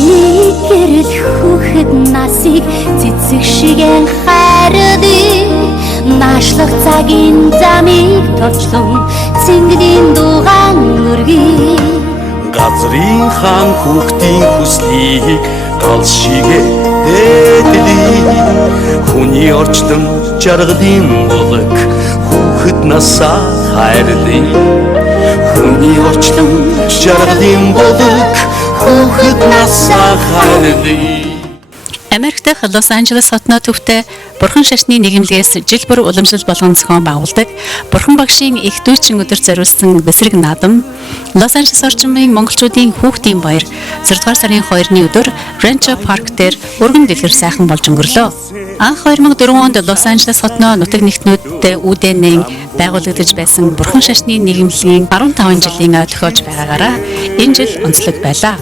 Нэг гэрэл хүүхэд насыг цэцэг шигэн хайрдаг наашлах цагийн замыг товчлон цэнглийн дугаан нүргий газрын хаан хүүхдийн хүслийг гал шигээ дээдли хүний орчлон жаргалын болог хүүхэд насаа хайрдаг хүний орчлон жаргалын болог хүүхэд насаа хайрдаг. Америк дахь Лос Анжелес хотноо төвтэй Бурхан шашны нийгэмлэгээс жил бүр уламжлал болгон зохион байгуулдаг Бурхан багшийн их дүүчин өдөр зориулсан бэсрэг наадам Лос Анжелес орчмын монголчуудын хүүхдийн баяр 6 дугаар сарын 2-ны өдөр Rancho Park дээр өргөн дэлгэр сайхан болж өнгөрлөө. Анх 2004 онд Лос Анжелес хотноо нутаг нэгтнүүдтэй үүдэнэн байгуулагдаж байсан Бурхан шашны нийгэмлэгийн 15 жилийн тохиолж байгаагаараа энэ жил онцлог байлаа.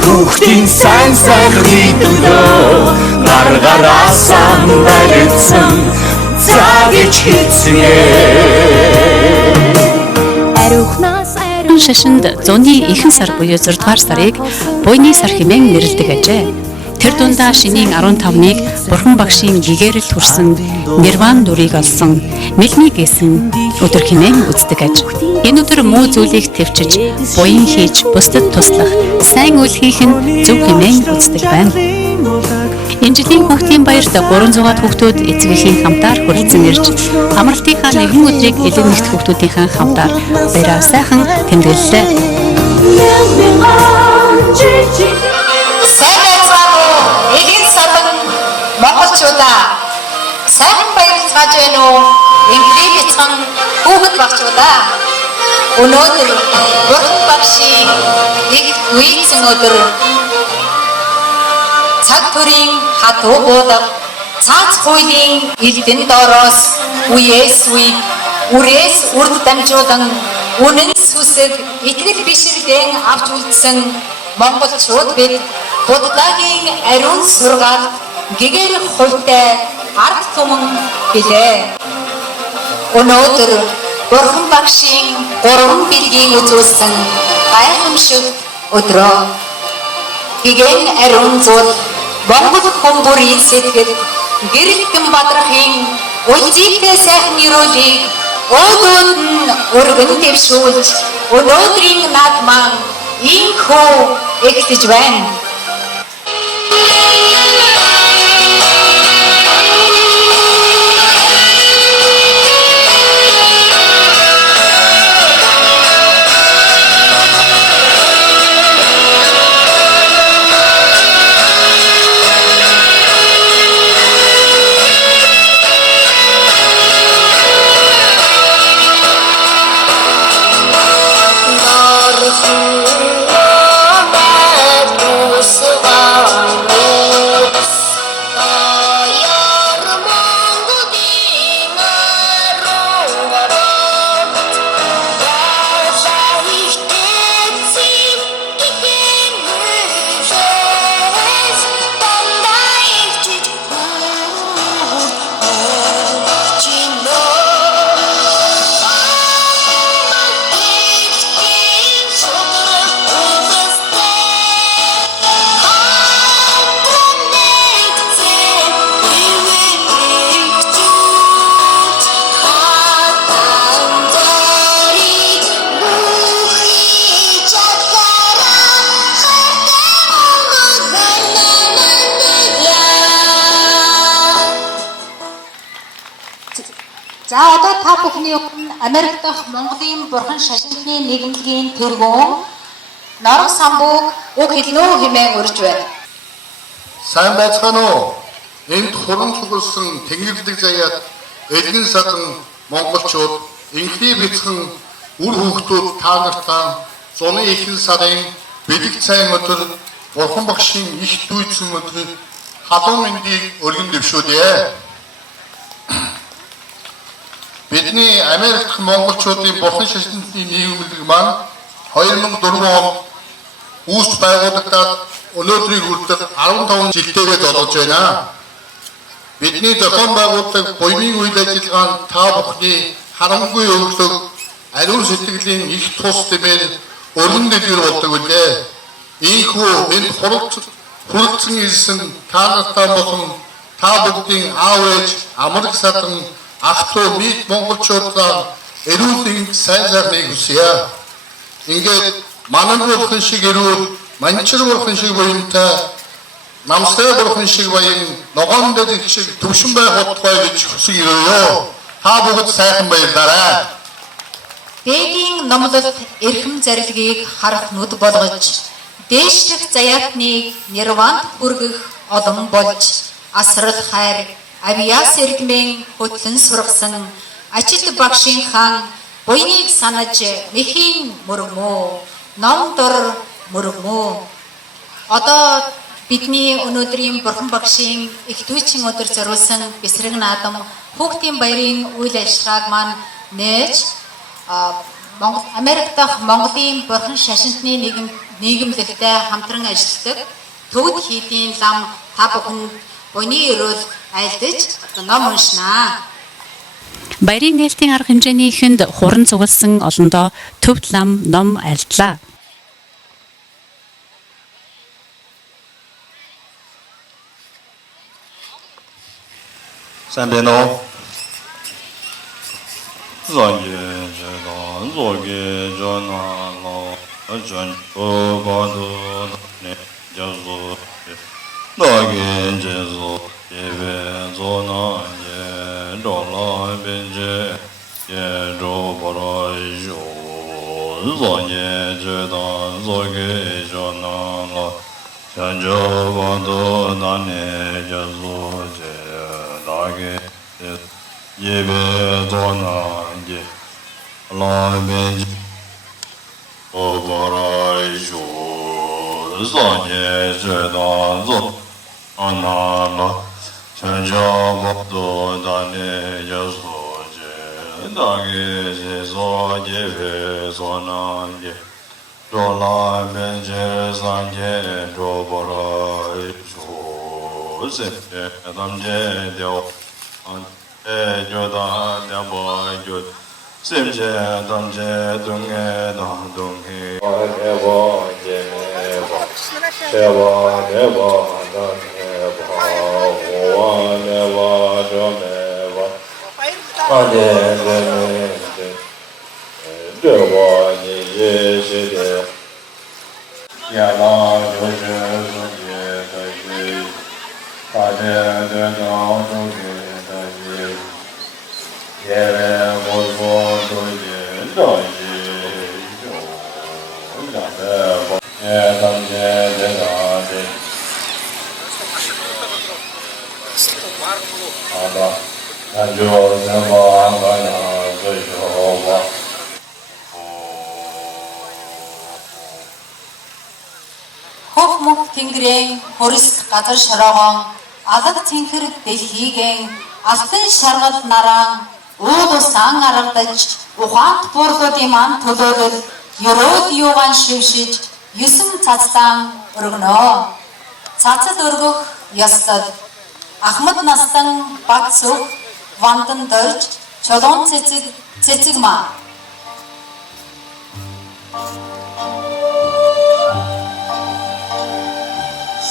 Хүүхдийн сайн сайхны төлөө гар гараасан барилсан цагич хийцгээ ариухнаас шашинд зуны ихэнх сар буюу 6 дугаар сарыг буйны сар хэмээн нэрлэдэг ажээ. Тэр дундаа шинийн 15-ныг Бурхан багшийн гэгээрэл хүрсэн нирван дүрийг олсон мэлмиг гэсэн өдөр хэмээн үздэг аж. Энэ өдөр муу зүйлийг төвчж, буян хийж, бусдад туслах, сайн үйл хийх нь зөв хэмээн үздэг байна. Энэ жилийн хүүхдийн баярт 300-аад хүүхдүүд эцэгхийн хамтаар хүрэлцэн ирж, амралтынхаа нэгэн өдрийг элэг нэгт хүүхдүүдийнхээ хамтаар баяраа сайхан тэмдэглэлээ. Монголчуудаа сайхан баярлаж байна уу? Эмхлийг бяцхан хүүхэд багчуудаа өнөөдөр Бурхан багшийн их үйцэн өдөр цаг төрийн хатуу буудаг цаац хуулийн элдэн доороос үеэс үе үрээс үрд дамжуулан үнэн сүсэг итгэл бишрэлэн авч үлдсэн монголчууд бид будлагийн ариун сургаал гэгэр хувьтай ард түмэн билээ. Өнөөдөр Бурхан багшийн 3 бэлгийн үзүүлсэн гайхамшиг өдрөө. Гэгэн ариун зул Монгол хүмүүрийн сэтгэл гэрэлтэн бадрахын үлзийтэй сайхан өрөөлийг өөдөөд нь өргөн дэвшүүлж өнөөдрийн наадмаа инхүү эгдэж байна. За одоо та бүхний өмнө Америк дахь Монголын Бурхан шашинтны нийгэмлэгийн тэргүүн Норон самбууг үг хэлнэ үү хэмээн урьж байна. Сайн байцгаана уу? Энд хуран цугласан тэнгэрлэг заяат элгэн садан монголчууд инхний бяцхан үр хүүхдүүд та нартаа зуны ихэнх сарын бэлэг цайн өдөр Бурхан багшийн их дүйцэн өдөр халуун мэндийг өргөн дэвшүүлье. Бидний Америк дахь монголчуудын Бурхан шашинтны нийгэмлэг маань 2004 онд үүс байгуулагдаад өнөөдрийг хүртэл 15 жилдээ золгож байна. Бидний зохион байгуулдаг буйны үйл ажиллагаанд та бүхний харамгүй өглөг ариун сэтгэлийн их тус дэмээр өргөн дэлгэр болдог үлээ. Ийхүү энэ хурцсан ирсэн та нартай болон та бүгдийн аав ээж Америк садан ах トゥ нийт монголчуудаа эрүүл сайн сайхныг хүсье. Ингээд манан бурхан шиг эрүүл, манчир бурхан шиг буянтай, намстай бурхан шиг баян, ногоон дэд шиг төвшин байх утгай гэж хүсэж ирээ. Та бүгд сайхан баярлаарай. Дээдийн номлолт эрхэм зарилгийг харах нүд болгож, дээшлэх заяатныг нирванд хүргэх олон болж, асрал хайр, авиас иргмийн хөтлөн сургасан, ачил багшийн хаан, буйныг санаж, мэхийн мөргмөө, ном дор мөргмөө. Одоо бидний өнөөдрийн бурхан багшийн их дүйчин өдөр зориулсан бэсрэг наадам хүүхдийн баярын үйл ажиллагааг маань нээж Америк дахь Монголын бурхан шашинтны нийгэмлэгтэй хамтран ажилладаг төвд хийдийн лам та бүхэнд буйны өрөөл айлдаж ном уншнаа. Баярын нээлтийн арга хэмжээнийхэнд хуран цугласан олондоо төвд лам ном альдлаа. Сайн байна уу? Зоги жадан зоги жанало ажан обадо не жазо ноги жазо еве зона е дола бенже е роборайжо зоги жадан зоги жанало жанжобадо нане жазо je dagi yebe dona ge la benj obarai jo zanye zedan zo anala chanja bokdo dane yaso je dagi je zo yebe zona ge dola benj zanye obarai jo zepte damje deo an joda dabo jod semje damje dunge da dunge debo debo debo debo debo wa debo debo ade debo ni ye de ya la jo je ye da ye pa de da do ge da ye ye mo mo do ye da ye jo da de bo ye dam ye de da de ada jo na ma ga na jo ba Хөх мөх тэнгэрийн хөрс газар шороогоон алаг цэнхэр дэлхийгэн алтан шаргал нараа уул усан аргадаж ухаант бурлуудын ман төлөөлөл ерөөд юугаан шившиж 9 цацлаан өргөнөө. Цацад өргөх ёслол Ахмад настан баг сүх вандан дөрж чолон цэцэг маа.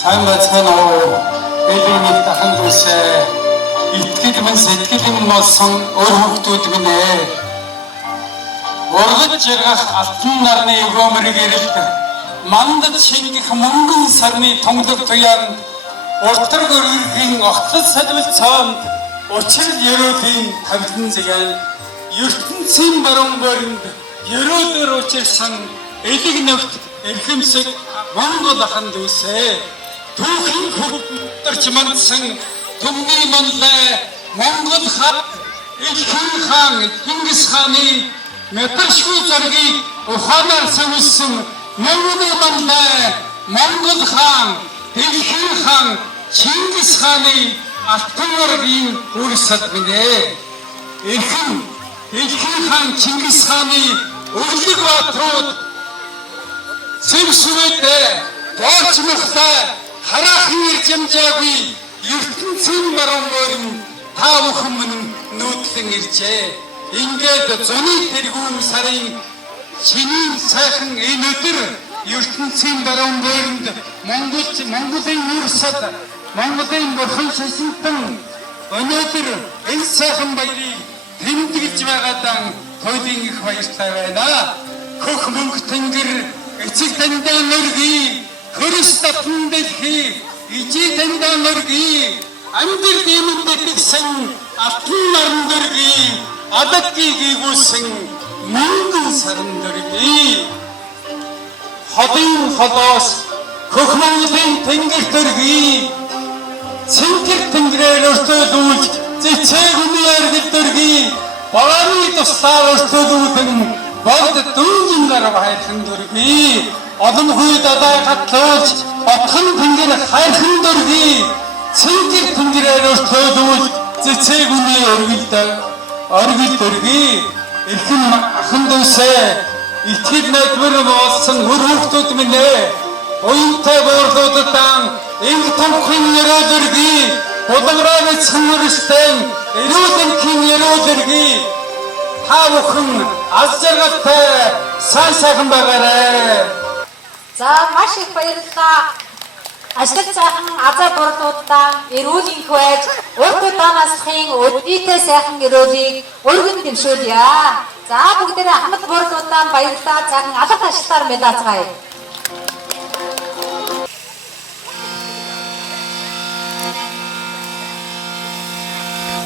Сайн байцгаана уу? Бидний тахан дүүсээ итгэл мэн сэтгэл мэн болсон өөр хүүхдүүд минь ээ. Ургаж яргах алтан нарны өгөөмрийг ирэлт мандад шингэх мөнгөн сарны тонглог туяан уртар гөргийн огтл салвил цаанд учрал ерөөлийн тавилан зэген ертөнцийн баруун боринд ерөөдөр учирсан элэг нөхд эрхэмсэг Монгол ахан дүүсээ түүхэн хөвтөрч мандсан төмний манлай Монгол хад Илхэн хаан Чингис хааны метршгүй зоргийг ухаанаар савилсан Монгол манлай Монгол хаан Илхэн хаан Чингис хааны алтан ургийн үрсэд минь Илхэн хаан Чингис хааны өглөг баатрууд Сэмсүрэдэ боочмохтой хараахан иржэмжаагүй ертөнцийн баруун борин та бүхэн минь нүүдлэн иржээ. Ингээд зуны тэргүүн сарын шинийн сайхан энэ өдөр ертөнцийн баруун дээрнд Монголын урсад Монголын бурхан шашинтан өнөөдөр энэ сайхан баярыг тэмдэглэж байгаадаа туйлын их баяртай байна. Хөх мөнгө тэнгэр эцэг таньдаа нөргий хөрс татан дэлхий ижи таньдаа нөргий амьдрал дэмэнд битгсэн алтан наран нөргий адаггийг игүүлсэн мөнгөн саран нөргий ходын ходоос хөх Монголын тэнгэр төргий цэнгэр тэнгэрээр өртөөлүүлж зэцэг үний аргил дөргий багааны туслаар өртөөлүүлэн богд дүүнгийн дараа хайрхан дөргий олон хүй дадаа гатлуулж отхон тэнгэр хайрхан дөргий цэнгэр тэнгэрээр өртөөлүүлж зэцэг үний аргил дөргий эрхэм ахан дүүсээ итгэл найдвар болсон хөр хүүхдүүд минь уянтай буурлуудад инг томхон нэрүүдэргий удагараа цангарстай эрүүлэнхийн нэрүүдэргий та бүхэн аз жаргалтай сайн сайхан байгаарай. За маш их баярлалаа. Ажил сайхан азар борлуудаа эрүүлэнх байж өөртөө данаасхын өдийтэй сайхан эрүүлийг өргөн дэвшүүлье. За бүгдээрээ хамт борлуудаа баярлалаа. Сайхан алга ташлаар мэдээцгаая.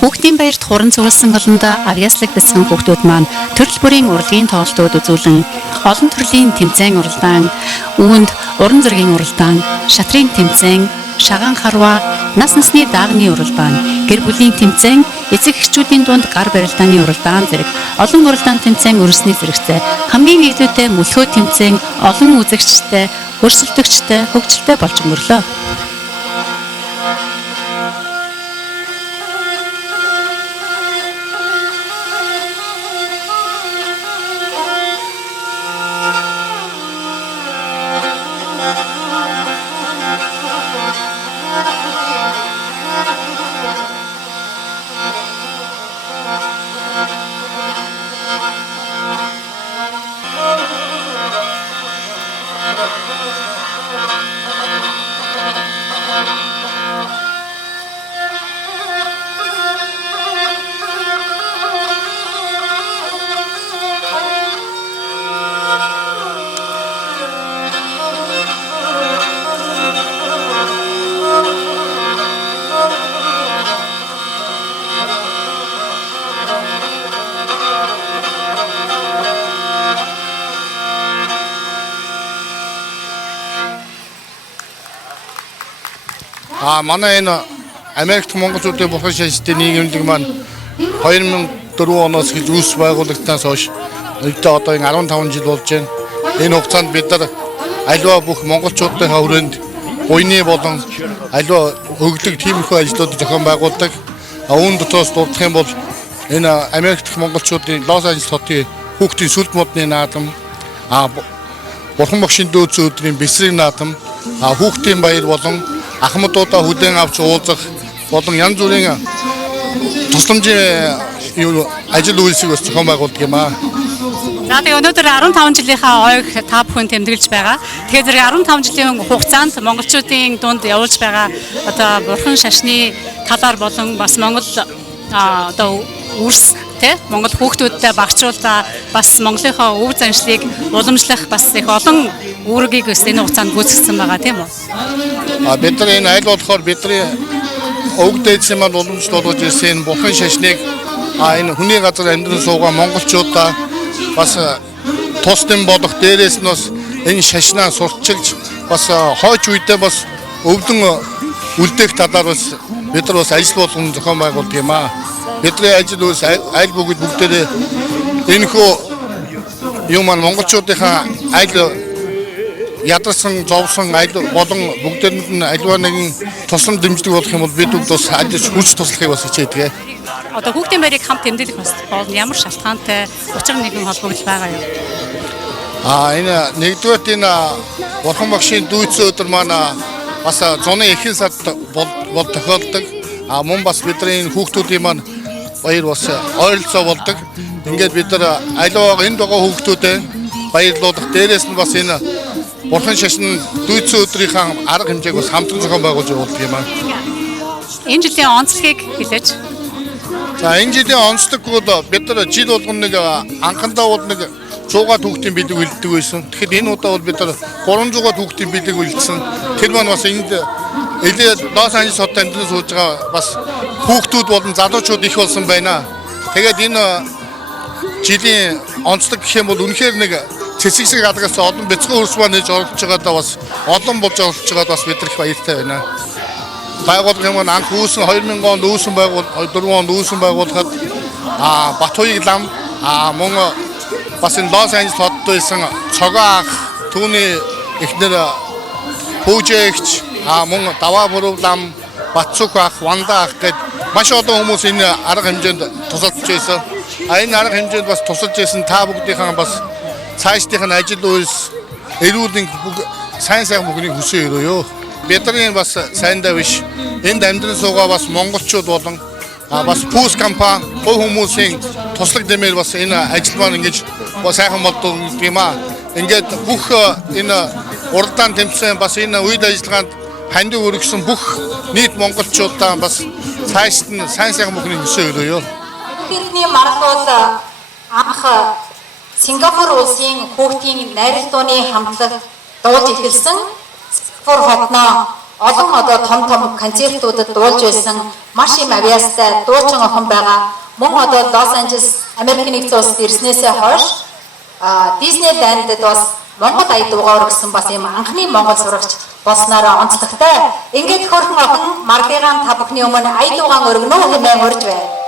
Хүүхдийн баярт хуран цугласан болонд авьяаслагдсан хүүхдүүд маань төрөл бүрийн урлагийн тоглолтууд үзүүлэн олон төрлийн тэмцээн уралдаан, үүнд уран зургийн уралдаан, шатрын тэмцээн, шаган харва, нас насны даагны уралдаан, гэр бүлийн тэмцээн, эцэг эхчүүдийн дунд гар барилдааны уралдаан зэрэг олон уралдаан тэмцээн өрсөний зэрэгцээ хамгийн илүүтэй мөлхөө тэмцээн олон үзэгчтэй, өрсөлдөгчтэй, хөгжилтэй болж өнгөрлөө. Манай энэ Америкт монголчуудын бурхан шашинтын нийгэмлэг маань 2004 оноос гэж үүс байгуулагдсанаас хойш нэгдээ одоо 15 жил болж байна. Энэ хугацаанд бид нар аливаа бүх монголчуудын хүрээнд буйны болон аливаа өглөг тиймэрхүү ажлууд зохион байгуулдаг. Үүн дотроос дурдах юм бол энэ Америкт монголчуудын Лос Анжелес хотын хүүхдийн сүлд модны наадам, бурхан багшийн дөөц өдрийн бэсрэг наадам, хүүхдийн баяр болон ахмадуудаа хүлээн авч уулзах болон янз бүрийн тусламжийн ажил үйлсийг бас зохион байгуулдаг юм аа. За тэгээ өнөөдөр 15 жилийнхаа ойг та бүхэн тэмдэглэж байгаа. Тэгэхээр зэрэг 15 жилийн хугацаанд монголчуудын дунд явуулж байгаа одоо бурхан шашны талаар болон бас Монгол одоо үрс тэ Монгол хүүхдүүдтэй багцруулаа бас Монголынхоо өв заншлыг уламжлах бас их олон үүргийг энэ хугацаанд гүйцэтгэсэн байгаа тийм үү? Бид нар энэ айл болохоор бидний өг дээдсийн маань уламжлуулж ирсэн бурхан шашныг энэ хүний газар амьдран суугаа монголчуудаа бас тусдын болох дээрээс нь бас энэ шашнаа сурталчилж бас хойч үедээ бас өвдөн үлдээх талаар бас бид нар бас ажил болгон зохион байгуулдаг юм аа. Бидний ажил үйлс аль бүгдээрээ энэхүү юм маань монголчуудынхаа аль ядарсан зовсон аль болон бүгдээрэнд нь аливаа нэгэн тусам дэмждэг болох юм бол бид бас аль хүч туслахыг бас хичээдэг. Одоо хүүхдийн баярыг хамт тэмдэглэх бас ямар шалтгаантай учир нэгэн холбогдол байгаа юм? Энэ нэгдүгээр энэ бурхан багшийн дүүцэн өдөр маань бас зуны эхний сард бол тохиолдог. Мөн бас бидний хүүхдүүдийн маань баяр бас ойролцоо болдог. Ингээд бид нар аливаа энд байгаа хүүхдүүдээ баярлуулах. Дээрээс нь бас энэ Бурхан шашин дүйцэн өдрийнхаа арга хэмжээг бас хамтран зохион байгуулж явуулдаг юм аа. Энэ жилийн онцлогийг хэлээч. За энэ жилийн онцлог бол бид нар жил болгоно нэг анхандаа бол нэг 100-аад хүүхдийн бэлэг үлддэг байсан. Тэгэхээр энэ удаа бол бид нар 300-аад хүүхдийн бэлэг үлдсэн. Тэр маань бас энд Лос Анжелес хотод амьдарч сууж байгаа бас хүүхдүүд болон залуучууд их болсон байна. Тэгээд энэ жилийн онцлог гэх юм бол үнэхээр нэг цэцэгсэг алгаас олон бяцхан хөрс маань нээж оролцож байгаадаа бас олон болж оролцож байгаад бас бид их баяртай байна. Байгууллагын маань анх үүсэн 2000 онд үүсэн 4 онд үүсэн байгууллагад Батуйг лам мөн бас энэ Лос Анжелес хотод байсан цогоо ах түүний эхнэр Пүүжэгч мөн даваа бүрв лам Батцук ах Ванда ах гэд маш олон хүмүүс энэ арга хэмжээнд тусалж байсан. Энэ арга хэмжээнд бас тусалж байсан та бүгдийнхээ бас цаашдынх нь ажил үйлс эрүүлэн сайн бүхнийг хүсье өрөөё. Бидний бас сайндаа биш. Энд амьдран суугаа бас монголчууд болон бас пүүс компани гой хүмүүсийн туслаг дэмээр бас энэ ажил маань ингэж сайхан болдог юм аа. Ингээд бүх энэ уралдаан тэмцээн бас энэ үйл ажиллагаанд хандив өргөсөн бүх нийт монголчуудаа бас цаашд нь сайн бүхнийг хүсье өрөөё. Бидний маргалууд анх Сингапур улсын хүүхдийн найралтууны хамтлаг дуулж эхэлсэн. Сингапур хотноо олон том концертуудад дуулж байсан маш им авьяастай дуучин охин байгаа. Мөн Лос Анжелес Америк нэгдсэн улсад ирснээсээ хойш Диснейлэндд бас Монгол ая дуугаар өргөсөн бас юм анхны монгол сурагч болсноороо онцлогтой. Ингээд хөрхөн охин Мардигаан та бүхний өмнө ая дуугаан өргөнө хэмээн урьж байна.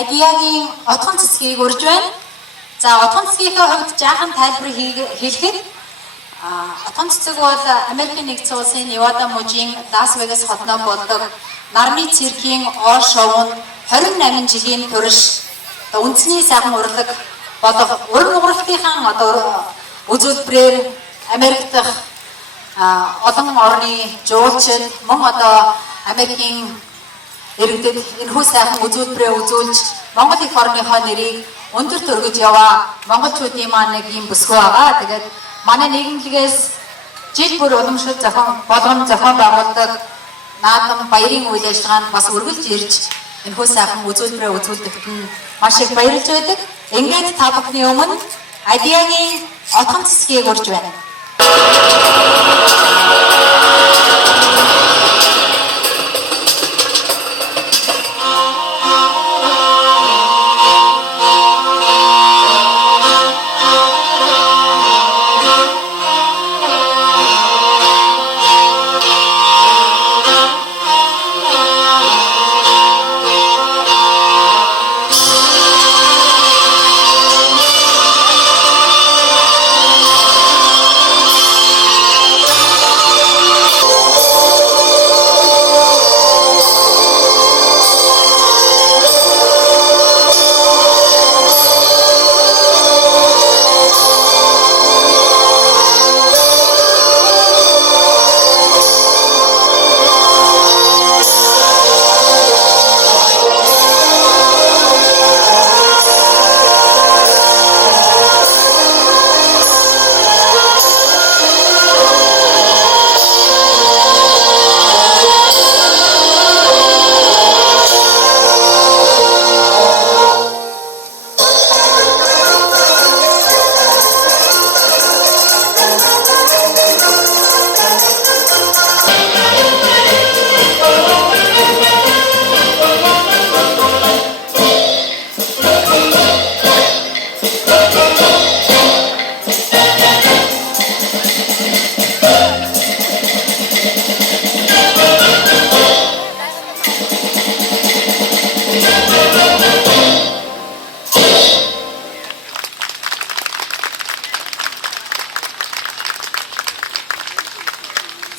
Адиагийн отхон цэцгийг урьж байна. За отхон цэцгийнхээ хувьд жаахан тайлбар хийхэд отхон цэцэг бол Америкийн нэгдсэн улсын Невада мужийн Лас Вегас хотноо болдог нарны циркийн ор шоунд 28 жилийн турш үндэсний сайхан урлаг болох уран угралтынхан үзүүлбэрээр Америк дахь олон орны жуулчид мөн Америкийн иргэдэд энэхүү сайхан үзүүлбэрээ үзүүлж Монгол их орныхоо нэрийг өндөр төргөж яваа монголчуудын маань нэг юм бүсгүй байгаа. Тэгээд манай нийгэмлэгээс жил бүр уламжлал зохион байгуулдаг наадам баярын үйл ажиллагаанд бас өргөлж ирж энэхүү сайхан үзүүлбэрээ үзүүлдэгт нь маш их баярлж байдаг. Ингээд та бүхний өмнө Адиагийн отхон цэцгийг урьж байна.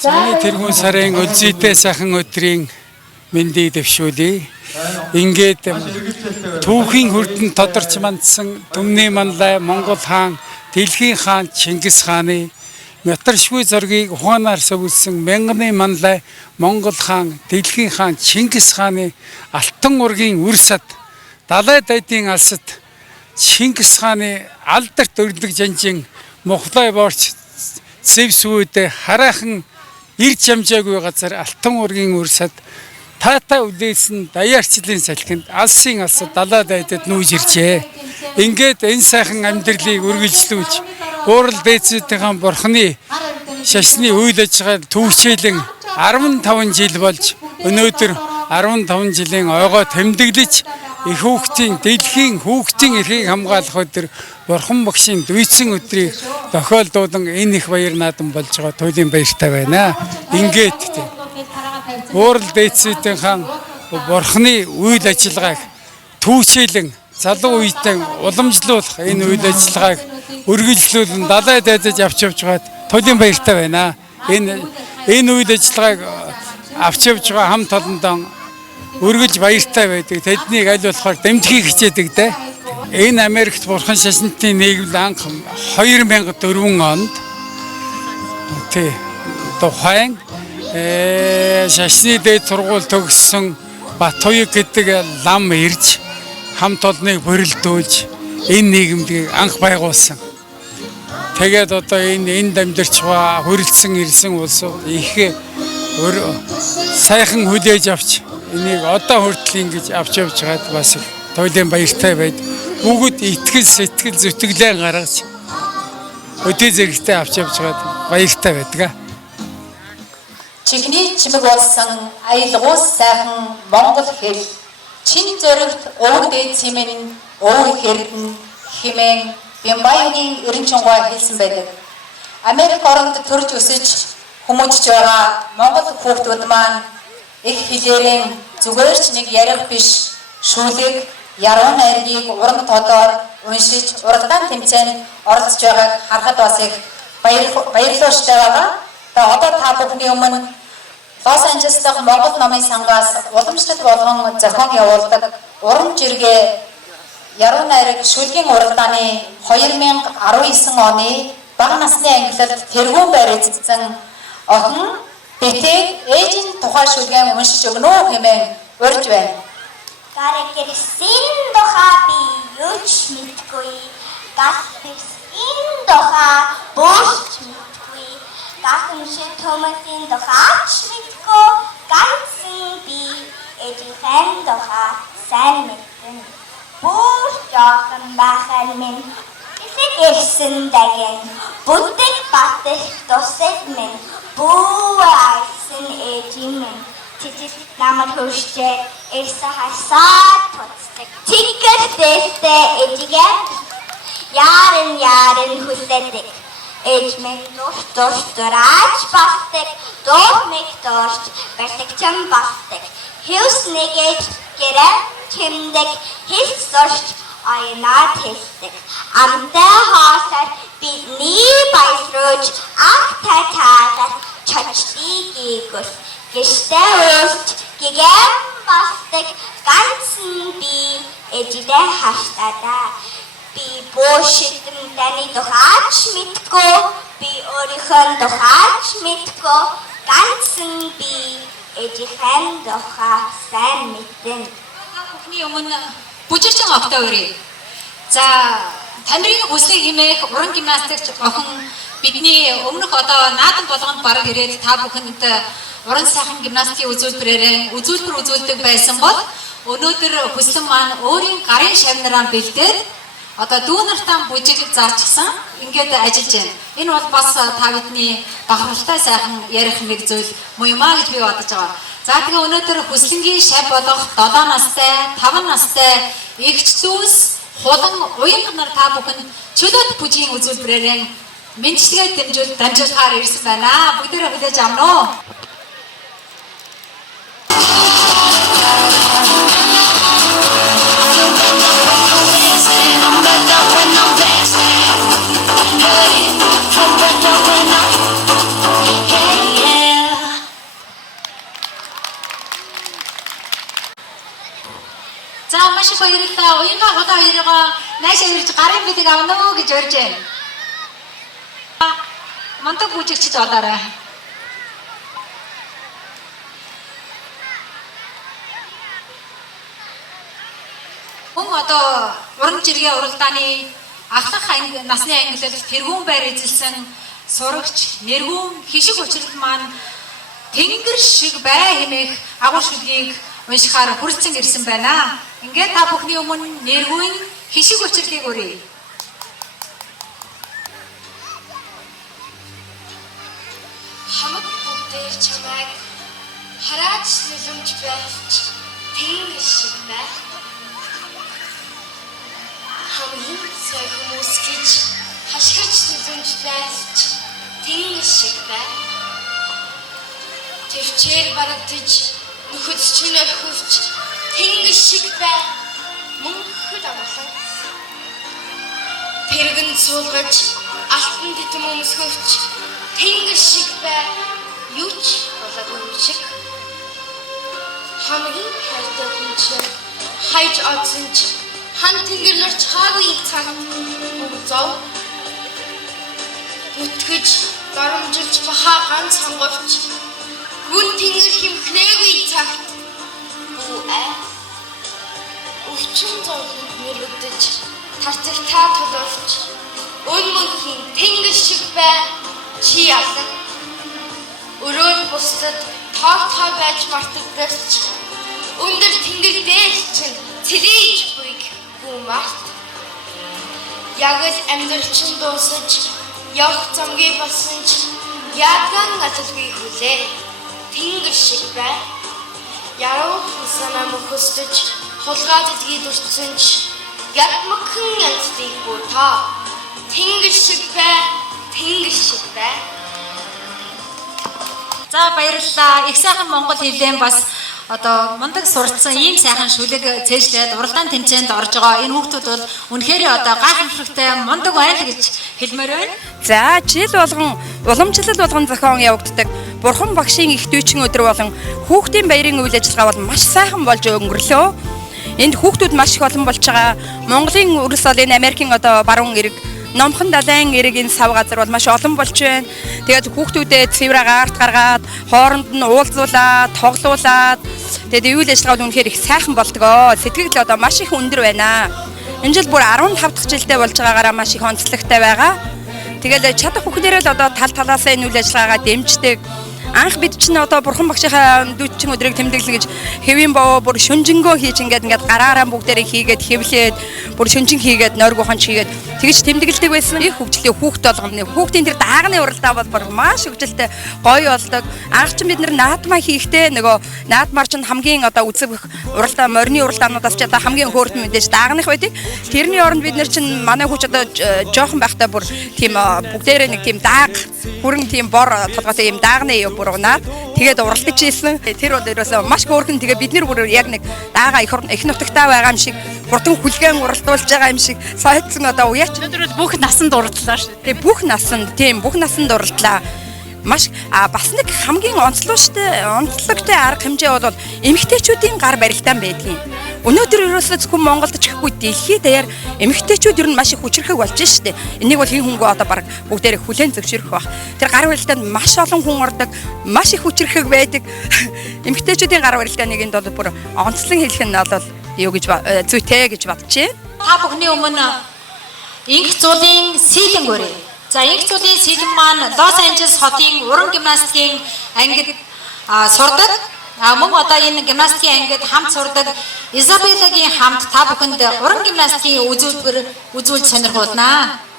Зуны тэргүүн сарын өлзийтэй сайхан өдрийн мэндийг дэвшүүлье. Ингээд түүхийн хүрдэнд тодорч мандсан Дүмний манлай Монгол хаан, Дэлхийн хаан Чингис хааны Мятаршгүй зургийг ухаанаар сөвлсөн мянганы манлай Монгол хаан, Дэлхийн хаан Чингис хааны алтан ургийн үрсад далай дайдын алсад Чингис хааны алдарт өрлөг жанжин Мухлай борч Зевсүүд хараахан ирж амжаагүй газар алтан ургийн үрсад таата үлээсэн даяарчлалын салхинд алсын алсад далай дайдад нүүж иржээ. Ингээд энэ сайхан амьдралыг үргэлжлүүлж уурал дээдсүүдийн бурхны шашны үйл ажиллагааг төвчээлэн 15 жил болж өнөөдөр 15 жилийн ойгоо тэмдэглэж их хүүхдийн дэлхийн хүүхдийн эрхийг хамгаалах өдөр бурхан багшийн дүйцэн өдрийг тохиолдуулан энэ их баяр наадам болж байгаа туйлын баяртай байна. Ингээд уурал дээдсүүдийн хаан бурхны үйл ажиллагааг төвчээлэн залуу үедээ уламжлуулах энэ үйл ажиллагааг үргэлжлүүлэн далай дайдаж авч явж байгаад туйлын баяртай байна. Энэ үйл ажиллагааг авч явж байгаа хамт олондоо үргэлж баяртай байдаг. Тэднийг аль болохоор дэмжихийг хичээдэг дээ. Энэ Америкт бурхан шашинтны нийгмэл анх 2004 онд тухайн шашны дээд сургууль төгссөн Батуяг гэдэг лам ирж хамт олныг бүрэлдүүлж энэ нийгэмдгийг анх байгуулсан. Тэгээд одоо энд амьдарч байгаа хүрэлцэн ирсэн улсууд их сайхан хүлээж авч энийг одоо хүртэл ингэж авч явж байгаад бас туйлын баяртай байд. Бүгд итгэл сэтгэл зүтгэлээ гаргаж өдөө зэрэгтэй авч явж байгаад баяртай байдаг. Чихний чимэг болсон аялгуус сайхан Монгол хэл чин зөрөгт өвөг дээд цэмэн өвөг хэрдэн химэн Бямбаягийн эренчингой хэлсэн байдаг. Америк оронд төрж өсөж хүмүүжж байгаа Монгол хүүхдүүд маань их хэлээрэн зүгээр ч нэг ярих биш шүлэг яруу найргийг уран тодоор уншиж уралдаан тэмцээнд оролцож байгааг харахад бас их баярлалтай байгаа. Одоо та бүхний өмнө Лос Анжелес дахь Монгол номын сангаас уламжлалт болгон зохион явуулдаг уран жиргээ яруу найраг шүлгийн уралдааны 2019 оны бага насны ангилалд тэргүүн байр эзэлсэн охин Бэтэг ээжийн тухай шүлгэн уншиж өгнө үү хэмээн урьж байна. Гарэгэрсэн тухай би юуч мэдгүй. Галбэрсэн тухай бүрч мэдгүй. Гахамшин Томасын тухайч мэдгүй. Ганцхан би ээжийн тухай сайн мэднэ. Бүр жоохон бахар минь эсэг ирсэн дагэн бүдэг батэх тусад минь бүү айсан ээжийн минь тэтс намар хөвшчээ эрсэ хасаад туцдаг тигэр дэстэй ээжигээ ярин хүсэдэг ээж минь дураач басдаг дуур mig дурч барьдаг чам басдаг хевс нэгэж гэрээ чимдэг хэл сурч аянаад хэлдэг амтай хаасаар бидний баярууж ах татаагаар чочдгийг гişтэй өрч гигэн басдаг ганцхан би ээжидээ хаштадаа би бошитм таны тухайч мэдгүй би өөрийнхөө тухайч мэдгүй ганцхан би ээжийн тухай сайн мэднэ. Бүхний өмнө бүжигчин огтой өрөө. За танарын хүслийг хэмээх уран гимнастикч охин бидний өмнөх одоо наадам болгонд бараг ирээд та бүхэнд уран сайхан гимнастикийн үзүүлбэр үзүүлдэг байсан бол өнөөдөр хүслэн маань өөрийн гарын шавнараа бэлдээд одоо дүүнартаа бүжиг заачсан ингээд ажиллаж байна. Энэ бол бас та бидний бахархалтай сайхан ярих нэг зүйл муу юм аа гэж би бодож байгаа. За тэгээ өнөөдөр хүслэнгийн шав болох 7 настай, 5 настай эгч дүүс хулан уянга нар та бүхэнд чөлөөт бүжгийн үзүүлбэрээр мэдчилгээ дамжуулахаар ирсэн байна. Бүгдээрээ хүлээж авна уу? баярлалаа. Уянга худаа хоёроо наашаа ирж гарын бидэг авна уу гэж урьж байна. Мондог бүжигчд болоорой. Мөн одоо уран жиргээ уралдааны ахлах насны ангилалд тэргүүн байр эзэлсэн сурагч нэргүүн хишиг учрал маань тэнгэр шиг бай хэмээх агуу шүлгийг уншихаар хүрэлцэн ирсэн байна. Ингээд та бүхний өмнө нэргүүн хишиг учрлыг өрье. Хамаг бүгдээр чамайг хараач нөлөмж байлж тэнгэр шиг бай. Хамгийн сая хүмүүс гэж хашгирч нөлөмж байлж тэнгэр шиг бай. Төвчээр барагдаж нөхөд чинь орхивч тэнгэр шиг бай. Мөнхөд амгалан тэргэн суулгаж алтан титэм өмсгөвч тэнгэр шиг бай. Юу ч болоогүй шиг хамгийн хайртай хүн чинь хайж одсон ч хан тэнгэр нар чаагүй цаг зов бүтгэж дарамжилж бахаа ганц ханговч гүн тэнгэр хэмхнээгүй цагт өвчин зовлонд нэрвдэж тарцагтаа толовч өн мөнхийн тэнгэр шиг бай чи ялан өрөөл бусдад тоо байж мартагдаж өндөр тэнгэр дээр чинь цэлийж буйг гүмарт яг л амьдрал чинь дуусаж явах замгүй болсон ч ядган аталгүй хүлээ тэнгэр шиг бай яруу санаа мөхөсдөж хулгай дэлгийд өртсөн ч ядмагхан янзлыг буута тэнгэр шиг бай тэнгэр шиг бай. За баярлалаа. Их сайхан монгол хэлээр бас одоо мундаг суралцсан ийм сайхан шүлэг цээжлээд уралдаан тэмцээнд орж байгаа энэ хүүхдүүд бол үнэхээр одоо гайхамшигтай мундаг байна л гэж хэлмээр байна. За жил болгон уламжлал болгон зохион явагддаг Бурхан багшийн их дүйчин өдөр болон хүүхдийн баярын үйл ажиллагаа бол маш сайхан болж өнгөрлөө. Энд хүүхдүүд маш их олон болж байгаа. Монголын үрс бол энэ Америкийн одоо баруун эрэг Номхон далайн эрэг энэ сав газар бол маш олон болж байна. Тэгээд хүүхдүүдэд цэврээ гаарт гаргаад хооронд нь уулзуулаад, тоглуулад тэгээд үйл ажиллагаа бол үнэхээр их сайхан болдгоо. Сэтгэл одоо маш их өндөр байна. Энэ жил бүр 15 дахь жилдээ болж байгаагаараа маш их онцлогтой байгаа. Тэгээд чадах бүхнээрээ л одоо тал талаасаа энэ үйл ажиллагаагаа дэмждэг. Анх бид чинь одоо Бурхан багшийнхаа дүүчин өдрийг тэмдэглэн гэж хэвийн боо бүр шүнжэнгөө хийж ингээд гараараа бүгдээрээ хийгээд хэвлээд бүр шүнжин хийгээд нойргоо хонч хийгээд тэгж тэмдэглэдэг байсан. Их хөгжлийн хүүхд болгоны хүүхдийн тэр даагны уралдаа бол бүр маш хөгжилтэй гоё болдог. Анх чинь бид наадмаа хийхдээ нөгөө наадмаар чинь хамгийн одоо үзэг уралдаа морины уралдаануудаас ч одоо хамгийн хөөрхөн мэдээж даагных байдаг. Тэрний оронд бид нар чинь манай хүүч одоо жоохон байхдаа бүр тийм бүгдээрээ нэг тийм дааг хүрэн тийм бор толгойтой юм даагны бургунаад тэгээд уралдаж ийсэн. Тэр бол ерөөсөө маш хөөрхөн тэгээ бид нар бүр яг нэг даага их нутагтаа байгаа юм шиг хурдан хүлгэн уралдуулж байгаа юм шиг сайтсан одоо уяач Өнөөдөр бүх насанд уралдлаа шүү. Тэгээ бүх насанд уралдлаа. Маш бас нэг хамгийн онцлогтой арга хэмжээ бол эмэгтэйчүүдийн гар барилдаан байдгийн. Өнөөдөр ерөөсөө зөвхөн Монголд ч гэхгүй дэлхийд даяар эмэгтэйчүүд ер нь маш их хүчрхэг болж штэ. Энийг бол хэн хүнгүй одоо баг бүгдээрээ хүлээн зөвшөөрөх баг. Тэр гар барилдаанд маш олон хүн ордог, маш их хүчрхэг байдаг. Эмэгтэйчүүдийн гар барилдааныг энд бол бүр онцлон хэлэх нь бол юу гэж зүйтэй гэж бодож байна. Та бүхний өмнө инх зулын сийлэн өрье. За инх зулын сийлэн маань Лос Анжелес хотын уран гимнастикийн ангид сурдаг. Мөн одоо энэ гимнастикийн ангид хамт сурдаг Изабеллагийн хамт та бүхэнд уран гимнастикийн үзүүлбэр үзүүлж сонирхуулнаа.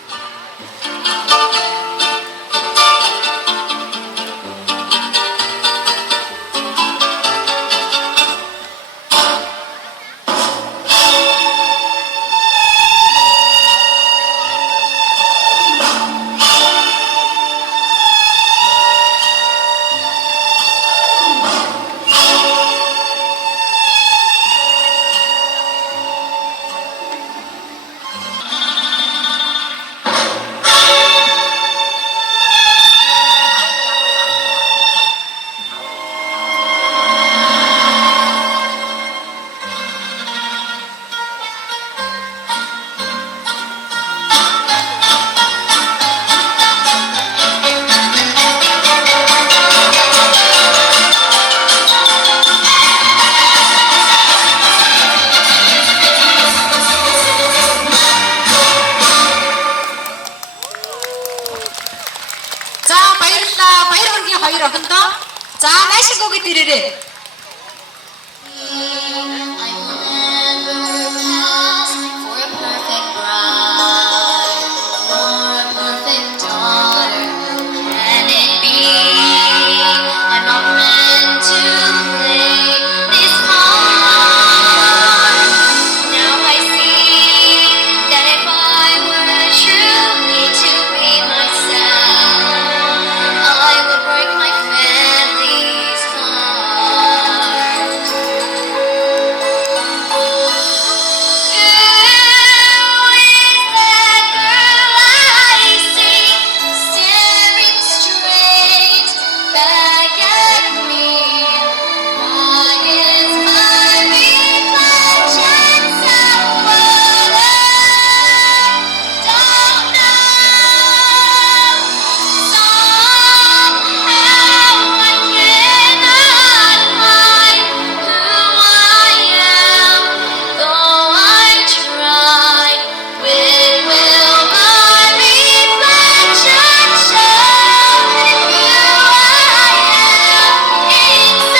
хоёр охиндоо за наашиг өгöd ирээрээ. I will never pass for a perfect bride or a perfect daughter. Can it be? I'm not meant to play this part. Now I see that if I were truly to be myself, I would break my family's heart. Who is that girl I see staring straight back at me? Why is my reflection someone I don't know? Somehow I cannot find who I am, though I try. When will my reflection show who I am inside?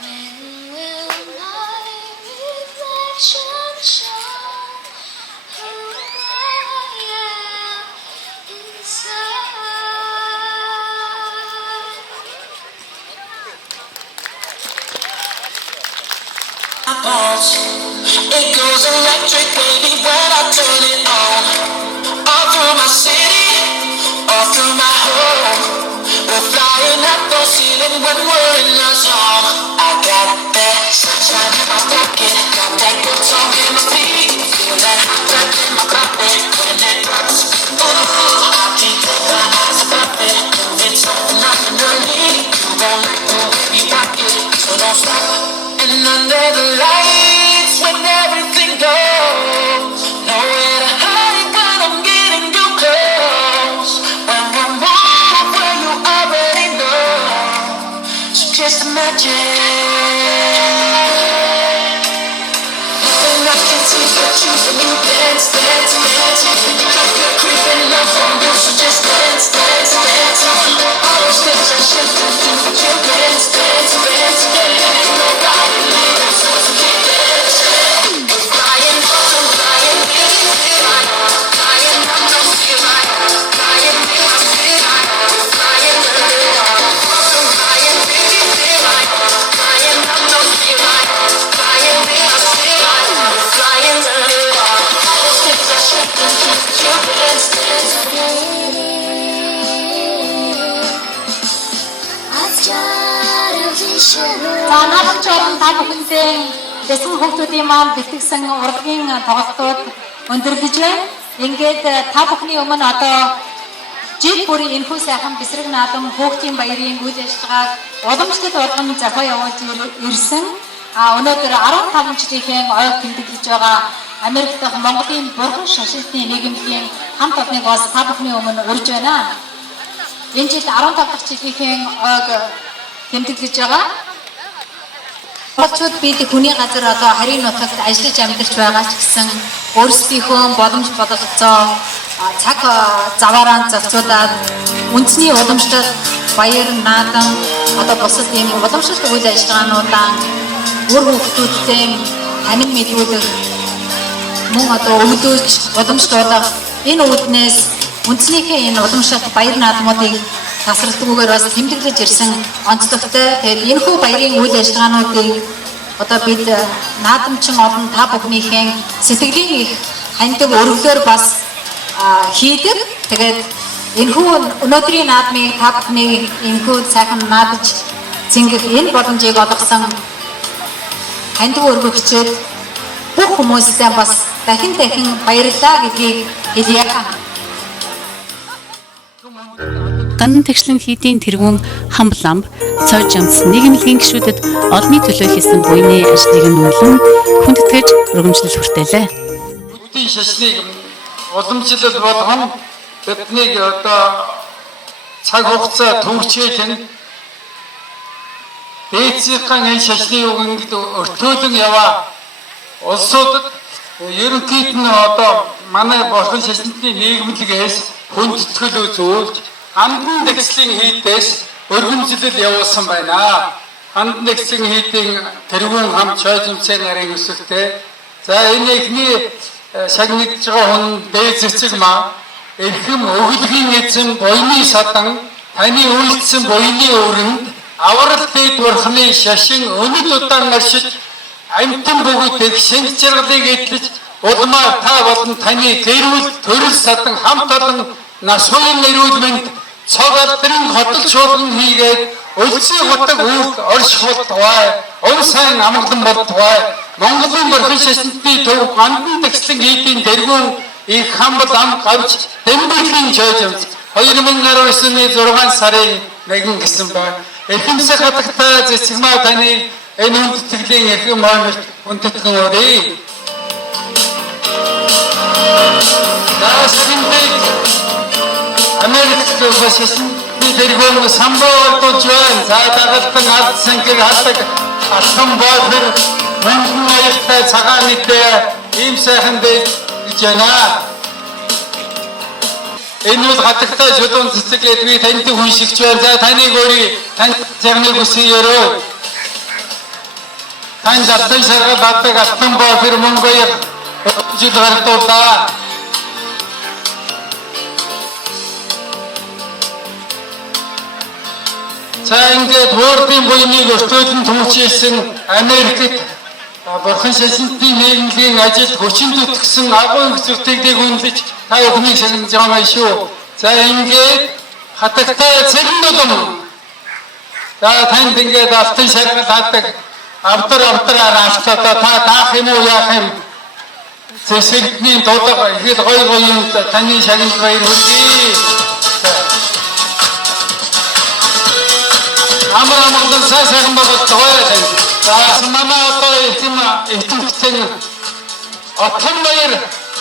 When will my reflection show who I am inside? It goes electric, baby, when I turn it on. All through my city, all through my home. We're flying up the ceiling when we're in our zone. I got that sunshine in my pocket, got that good song in my feet. Feel that hot blood in my body when it drops. Ooh, I can't take my eyes off it. It's something I can need. You won't let go when you rock it, so don't stop. And under the lights, when everything goes, nowhere to hide when I'm getting too close. When I move where you already know, so just imagine. Nothing I can see but you when you dance, dance, dance. You're creeping up on you, so just dance, dance, dance. All those things I shouldn't do, but you dance, dance, dance, dance. Nobody leaves, so keep dancing. We're flying up, so flying in, flying up, no fear, flying in, I'm flying, we're flying early on. So flying in, flying up, no fear, flying in, I'm flying, we're flying early on. All those things I shouldn't do, but you dance, dance. За наадамч олон та бүхэндээ дэсэн хүүхдүүдийн маань бэлтгэсэн урлагийн тоглолтууд өндөрлөж байна. Ингээд та бүхний өмнө одоо жил бүрийн энэхүү сайхан бэсрэг наадам хүүхдийн баярын үйл ажиллагааг уламжлалт болгон зохио явуулж ирсэн. Өнөөдөр 15 жилийн ойг тэмдэглэж байгаа Америк дахь Монголын бурхан шашилтны нийгэмийн хамт олныг бас та бүхний өмнө урьж байна. Энэ жил 15 дахь жилийн ойг тэмдэглэж байгаа. Болчууд бид хүний газар одоо харийн нутагт ажиллаж амьдарч байгаа ч гэсэн өөрсдийнхөө боломж бололцоо цаг заваараа зарцуулаад үндэсний уламжлалт баяр наадам одоо бусад ийм уламжлалт үйл ажиллагаануудаа үр хүүхдүүдтэй танин мэдүүлэх мөн одоо өвлөөж уламжлуулах энэ үүднээс үндэснийхээ энэ уламжлалт баяр наадмуудыг тасралтгүйгээр бас тэмдэглэж ирсэн онцлогтой. Тэгэхээр энэхүү баярын үйл ажиллагаануудыг одоо бид наадамчин олон та бүхнийхээ сэтгэлийн их хандаг өргөлөөр бас хийдэг. Тэгээд энэхүү өнөөдрийн наадмыг та бүхний энэхүү сайхан наадаж цэнгэх энэ боломжийг олгосон хандаг өргөгчд бүх хүмүүстээ бас дахин баярлалаа гэдгийг хэлье. Гандан тэгшлэн хийдийн тэргүүн хамбламб цой жамц нийгэмлэгийн гишүүдэд олонний төлөө хийсэн буйны ажлыг нүүлэн хүндэтгэж өргөмжлөл хүртээлээ. Бүдгийн шашныг уламжлал болгон биднийг одоо цаг хугацаа төвчээлэн дээдсийнхэн энэ шашны үгэнд өртөөлөн яваа улсуудад ерөнхийд нь одоо манай бурхан шашинтны нийгэмлэгээс хүндэтгэл үзүүлж хандан нэгслийн хийдээс өргөнжлөл явуулсан байна. Хандан нэгслийн хийдийн тэрүүн хамт чойжимцээ нарын өсөлтөө. За энэ ихний шагнагдж байгаа хүн дээд цэцэг маа эрхэм өглөгийн эзэн буйны садан таны үйлдсэн буйны өрөнд аврал дэд бурхны шашин өнөд удаан аршиж амтан бүгд шинж жаргалыг эдлэж улмаар та болон таны гэрүүл төрөл садан хамт олон нас хуйн нэрүүд мэнд цог алдрын хотол шуулан хийгээд өлсөй хотог үрд орш болтугай уусайн амгалан болтугай Монголын бурхан шашинтны төв гандан тэгслэн хийдийн тэргүүн их хамбал ам гавж дэмбэлийн чойжмц 2019-ны 6 сарын 1 гэсэн байна. Эхэмсэ хатагтай зэцгмаа таны энэ хүндтгэлийн эрхэм маамилт хүндэтгэн өрөө. Наасринбек Америкт шашинтны тэргүүн самбоолдуулж байна. За дагалдан алт сэнгэр хатаг алхам боохэр мөнгөн аяхтай цагаан нийтээ ийм сайхан байж байна. Энэ бол хатагтай шулуун цэцэглээд би танд хүншигч байна. За таныг өөрий танд цагныг үсгий өрөө. Танд алтан шаргал батдаг алтан боохэр мөнгө аях жил гартуулаа. За ингээд World-ийн буйныг өртөөдөн түмчилсэн Америкт бурхан шашинтны нийгмийн ажил хүчин зүтгэсэн агуу их зүтгэдэг үнэлж та бүхнийг шагнаж байгаа шүү. За ингээд хатагтай цэрэн дулам. За танд ингээд алтан шаргал хатдаг авдраар автаа та таах юм уу яах юм? Цэсэгний дулаг ихэд гой юм таны шагнаж баяр хүргэе. Амран сайхан болтугай. За мама одоо ихэвчлэн отхон баяр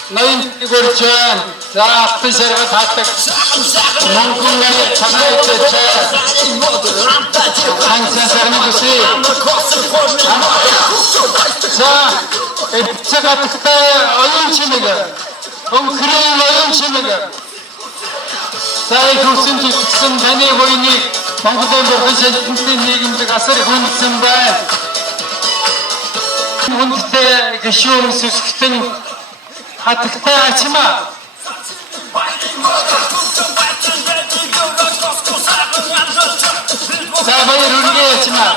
ноён гөрч байна. За алтан шаргал хатдаг мөнгөн цагаатай за цагаатай оюун чимэг өнхрийн оюун чимэг за их хүчин зүтгэсэн таны буйныг Монголын бурхан шашинтны нийгэмлэг асар хүндсэн байна. Хүндтэй гişүүн сүсгтэн хатагтай ачмаа. За баяр хүргэе ачмаа.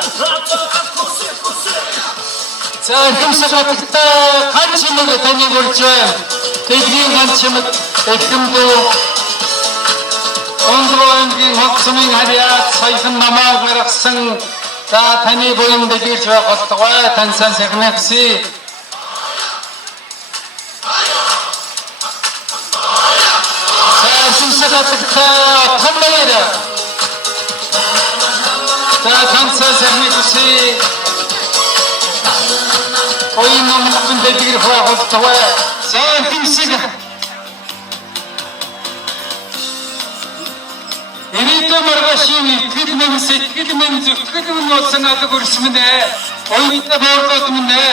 За хэмсэг хатагтай ганчмаг таны гөрж байна. Тэдний ганчмаг эхэмдөө Ондроонгийн хогсмын харьяат саяхан намаа гаргасан за таны буян дэлгэрч байх болтугай таньсан сайхнагси. За сүсгатагтай отхон баяр. За таньсан сайхнагси. Оюун номын дэлгэрч байх болтугай. За хэмсэг Ирээдүйн маргаашийн итгэл мэм сэтгэл мэм зүтгэл мэм болсон алг өрсмөнэ. Оюутан боордод мэнэ.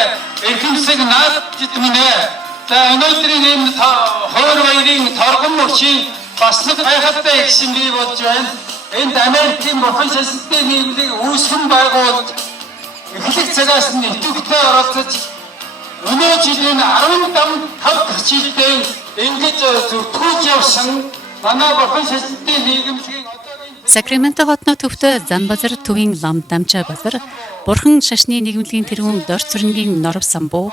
Эрхэмсэг наадчид мэнэ. За өнөөдрийн энэ хойр баярын торгон мөчийн бас нэг гайхалтай экшн бий болж байна. Энд Америкийн бурхан шашинтны нийгмийг үүсгэн байгуулж эхлэх цагаас нь идэвхтэй оролцож өнөө жилийн 15 дахь жилдээ ингэж зүтгүүлж явсан манай бурхан шашинтны нийгэмлэгийн Сакраменто хотно төвтэй Занбазар төвийн лам дамчаа базар бурхан шашны нийгэмлэгийн тэргүүн дорч цэрэнгийн норов самбуу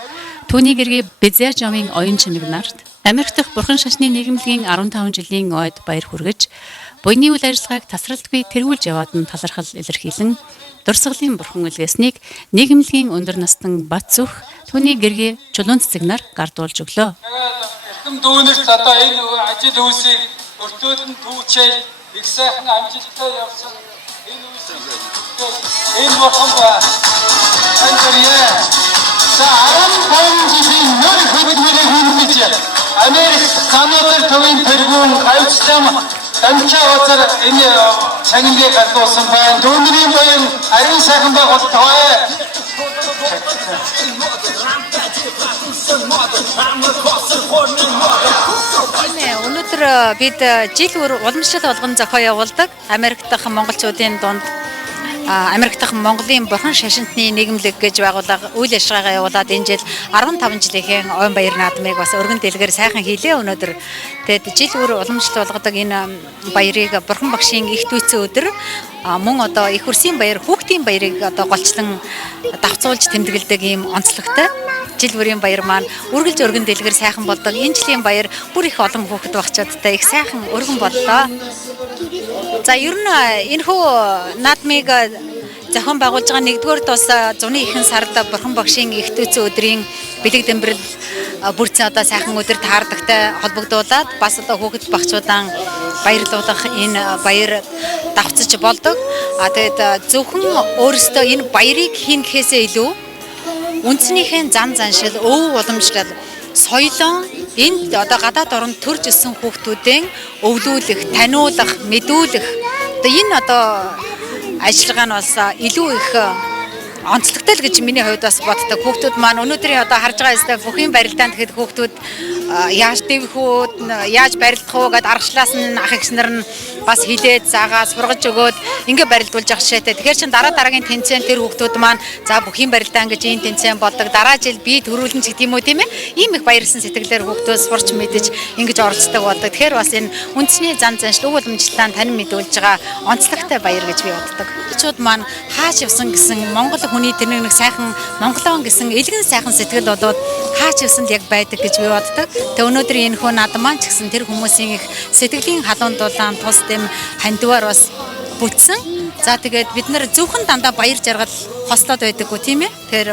түүний гэргээ Безэ жомын оюун чимэг нарт Америк дахь бурхан шашны нийгэмлэгийн 15 жилийн ойд баяр хүргэж буйны үйл ажиллагааг тасралтгүй тэргүүлж яваад нь талархал илэрхийлэн дурсгалын бурхан үлгээснийг нийгэмлэгийн өндөр настан бат зүх түүний гэргээ чулуун цэцэг нар гардуулж өглөө. Эрхэм дүүнерт одоо энэ ажил үйлсийг өртөөдөн түүчээл их сайхан амжилттай явсан энэ үйлсийг энэ бурхан андэрье за 15 жилийн нөр хөдөлмөрийг хүндлэж Америк Канадар төвийн тэргүүн гавьчлам Амчаа газар энэ цагийн гардуусан байна. Дүүндрийн буян ариун сайхан байгуултгай. Өнөөдөр бид жил бүр уламжлал болгон зохио явуулдаг. Америк дахь монголчуудын дунд Америк дахь Монголын бурхан шашинтны нийгэмлэг гэж байгууллага үйл ажиллагаа явуулаад энэ жил 15 жилийн ойн баяр наадмыг бас өргөн дэлгэр сайхан хийлээ өнөөдөр. Тэгэд жил бүр уламжлал болгодог энэ баярыг бурхан багшийн их дүйцэн өдөр мөн одоо их хөрсийн баяр хүүхдийн баярыг одоо голчлон давцуулж тэмдэглэдэг ийм онцлогтой жил бүрийн баяр маань үргэлж өргөн дэлгэр сайхан болдог. Энэ жилийн баяр бүр их олон хүүхэд багчуудтай их сайхан өргөн боллоо. За ер нь энэ хүү наадмыг зохион байгуулж байгаа нэгдүгээр тус зуны ихэнх сард бурхан багшийн их дүйцэн өдрийн бэлэг дэмбэрэл бүрдсэн одоо сайхан өдөр таардагтай холбогдуулаад бас одоо хүүхэд багчуудаа баярлуулах энэ баяр давцаж болдог. Тэгээд зөвхөн өөрөөсөө энэ баярыг хийн гэхээсээ илүү үндснийхэн зан заншил, өв уламжлал, соёлон энд одоо гадаад оронд төрж өссөн хүүхдүүдийн өвлүүлэх, таниулах, мэдүүлэх одоо энэ одоо ажиллагаа нь бас илүү их онцлогтой л гэж миний хувьд бас боддог. Хүүхдүүд маань өнөөдрийн одоо харж байгаа ёстой бүхийн барилдаан тэгэхэд хүүхдүүд яаж дэвх үү, яаж барилдах уу гэдээ аргачлаас нь ах эгчнэр нь бас хилээд заагаа сургаж өгөөд ингээ барилдуулж явах шээтэй. Тэгэхээр чин дараагийн тэнцэн тэр хүүхдүүд маань за бүхийн барилдаан гэж энэ тэнцэн болдог. Дараа жил би төрүүлэн ч гэдэг юм уу тийм ээ. Ийм их баярлсан сэтгэлээр хүүхдүүд сурч мэдэж ингэж орцдог болдог. Тэгэхээр бас энэ үндэсний зан заншил өв уламжлалаа танин мэдүүлж байгаа онцлогтой баяр гэж би боддог. Чууд маань хаач явсан гэсэн Монгол хүний тэр нэг сайхан Монголон гэсэн элгэн сайхан сэтгэл болоод хаач явсанд яг байдаг гэж би боддог. Тэгээ өнөөдөр энэ хөө надад маань ч гэсэн тэр хүмүүсийн их сэтгэлийн халуун дулаан тус дэм хандиваар бас бүтсэн. За тэгээд бид нар зөвхөн дандаа баяр жаргал хослоод байдаггүй тийм ээ. Тэгэхээр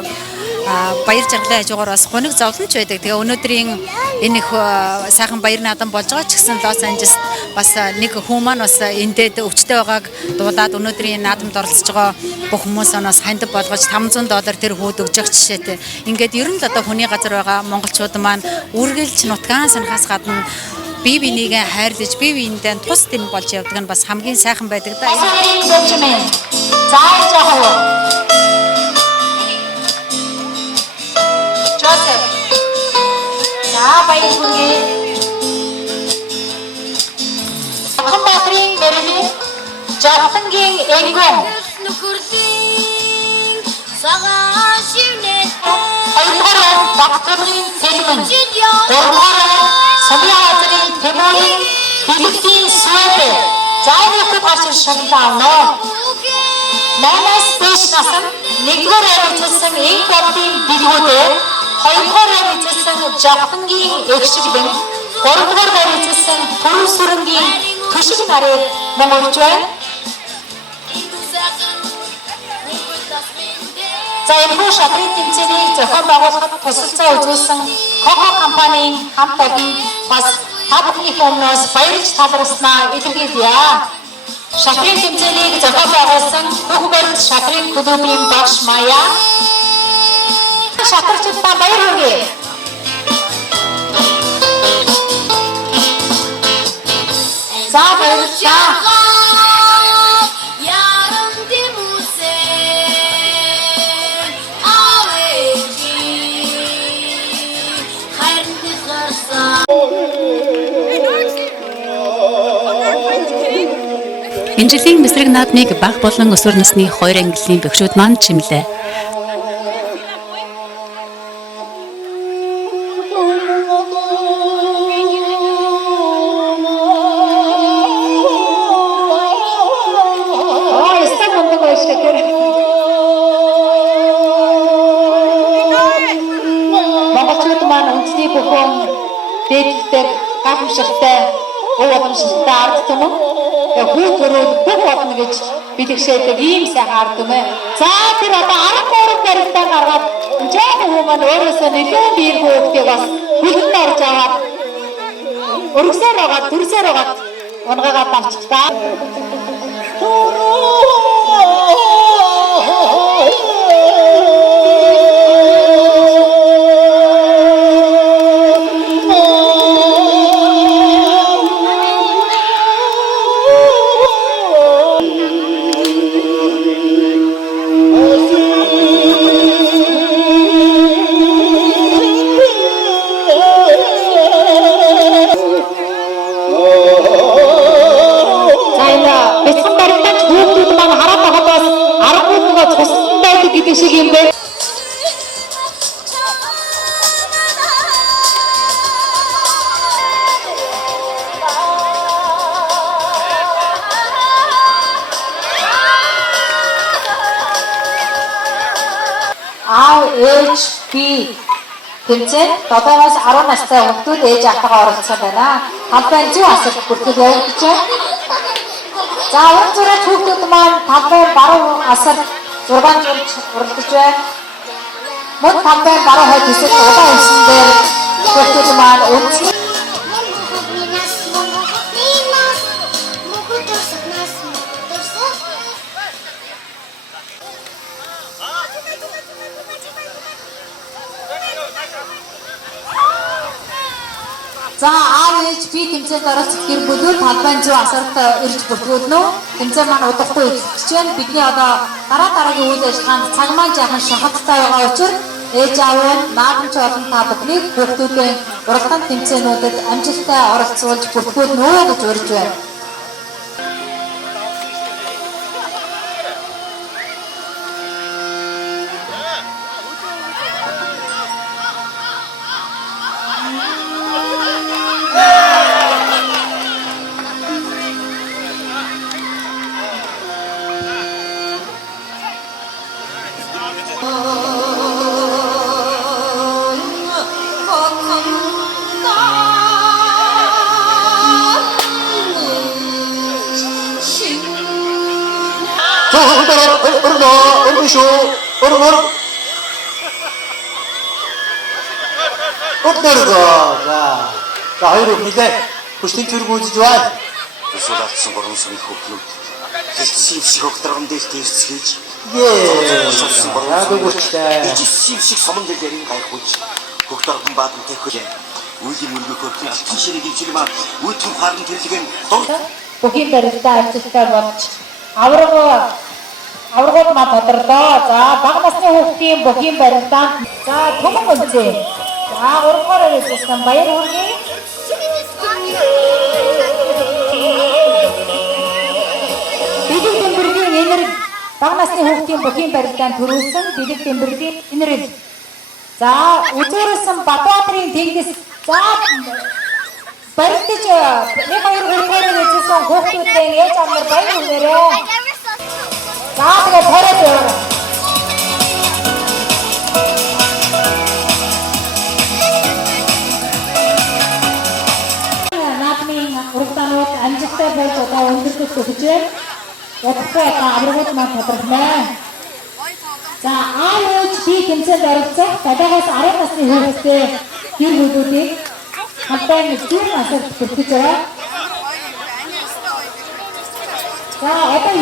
баяр жаргалын хажуугаар бас гуниг зовлонч байдаг. Тэгээ өнөөдрийн энэ их сайхан баяр наадам болж байгаа ч гэсэн Лос Анжелест бас нэг хүн маань бас эндээд өвчтэй байгааг дуулаад өнөөдрийн наадамд оролцож байгаа бүх хүмүүс оноос хандив болгож $500 тэр хүүд өгж явах жишээтэй. Ингээд ер нь л одоо хүний газар байгаа монголчууд маань үргэлж нутгаан санахаас гадна бие бинийгээ хайрлаж бие биендээ тус дэм болж явдаг нь бас хамгийн сайхан байдаг да. Зааж явах. Joseph. Баяр хүргэе. Хамбатрын мэрэлээ жахангийн энгэн нөхөрлийн цагаан шивнээ Айхараа докторын тэлмэн урмаараа самяатрын тэмүүлэн Филиппин суэпэ зайнахад гарч шагналаа. Манайс дэш насан нэгдүгээр авчихсан энэ бомбын билгүүдээр хоёрдугаар авчихсан жахангийн эгшиглэн гуравдугаар авчихсан төрөв сүрэнгийн төшиг нарыг мөнгөрж байна. За энэ шатрын тэмцээнийг зохион байгуулахад тусалцаа үзүүлсэн Coco компанийн хамт олон бас та бүхний өмнөөс баярлж талархснаа илэрхийлье. Шатрын тэмцээнийг зохион байгуулсан Хүүхбэрд шатрын клубын багш Мая шатрчдаа баяр хүргэе. За баярлалаа. Энэ жилийн мэсрэг наадмыг баг болон өсвөр насны 2 ангиллын бөхшүүд маань чимлээ. Монголчууд маань үндэсний бүхэн дээдтэй гахамшигтай ууламжтай ард түмэн хүү төрөөл бүх болно гэж бэлгшээдэг ийм сайхан ард түмэн. За тэр одоо 13 барилдаа гаргаад жаахан хүмүүс өөрөөсөө нэлээд биер хүүхдийг бас хүлэн орж аваад өргөсөөр байгаа төрсөөр байгаа унгаагаа тавчтаа. шиг юм бэ? AHP тэмцээн 7-аас 10 настай хүүхдүүд ээж автайгаа оролцсон байна. Талбайн 100 асар бүртгэл явагдаж байна. За уг зураг хүүхдүүд маань талбайн баруун асар 6 зурж оролцож байна. Мөн талбайн баруун хойд хэсэгт удаан хэлсэн дээр хүүхдүүд маань үндэсний За AHP тэмцээнд оролцох гэр бүлүүд талбайн 100 асарт ирж бүртгүүлнэ. Тэмцээн маань удахгүй эхэлж байна. Бидний одоо дараагийн үйл ажиллагаанд цаг маань жаахан шахалттай байгаа учраас ээж аав нь наадамч олон та бүхнийг хүүхдүүдийн уралдаан тэмцээнүүдэд амжилттай оролцуулж бүртгүүлнэ гэж урьж байна. За хоёрыг нэлээ хүчтэй зүрх үзэж байна. Эсвэл алдсан 3 сарын хүүхдүүд хэлсэн юм шиг өгтргэн дээр тэрсгэж. Яг үгүйтэй. Ижил шиг сомон дээр ярин гайхуулж хүүхдөргөн бадантай хөл. Үеийн мөргөөр алтан ширийг ижигмаа үеийн харан тэрлэгэн бүхий барилдаа амжилттай болж аврагууд маа тодорлоо. За бага насны хүүхдийн бүхий барилдаанд за түмэн үнцээ. За 3-оор ирсэн баяр хүргэе. Бэлэг тэмбэргийн энерги бага насны хүүхдийн бүхий барилдаанд төрүүлсэн бэлэг тэмбэргийн энерги. За үзүүрсэн Батбаатарын тэнгис за барилдаж 1-2-3-оор ирсэн хүүхдүүдийн ээж аав нар баяр хүргээрэй. За тэгээ парад яваа. Урагдаанууд амжилттай болж одоо өндөрлөж өгч байна. Удахгүй аврагууд маань тодорхой. За AHP тэмцээнд оролцох 7-аас 10 насны хүүхдтэй гэр бүлүүдийг хамтан 100 насад бүртгэж байгаа. За одоо